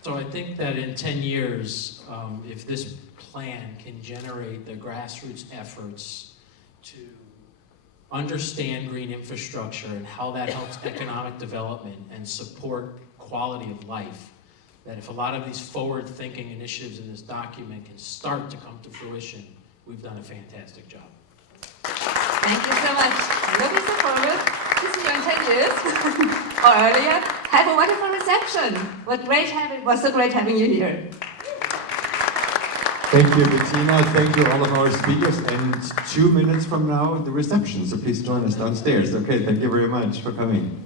So I think that in 10 years, if this plan can generate the grassroots efforts to understand green infrastructure and how that helps economic development and support quality of life, that if a lot of these forward-thinking initiatives in this document can start to come to fruition, we've done a fantastic job. Thank you so much. Looking so forward to see you in 10 years or earlier. Have a wonderful reception. It was so great having you here. Thank you, Bettina. Thank you, all of our speakers. And 2 minutes from now, the reception. So please join us downstairs. Okay, thank you very much for coming.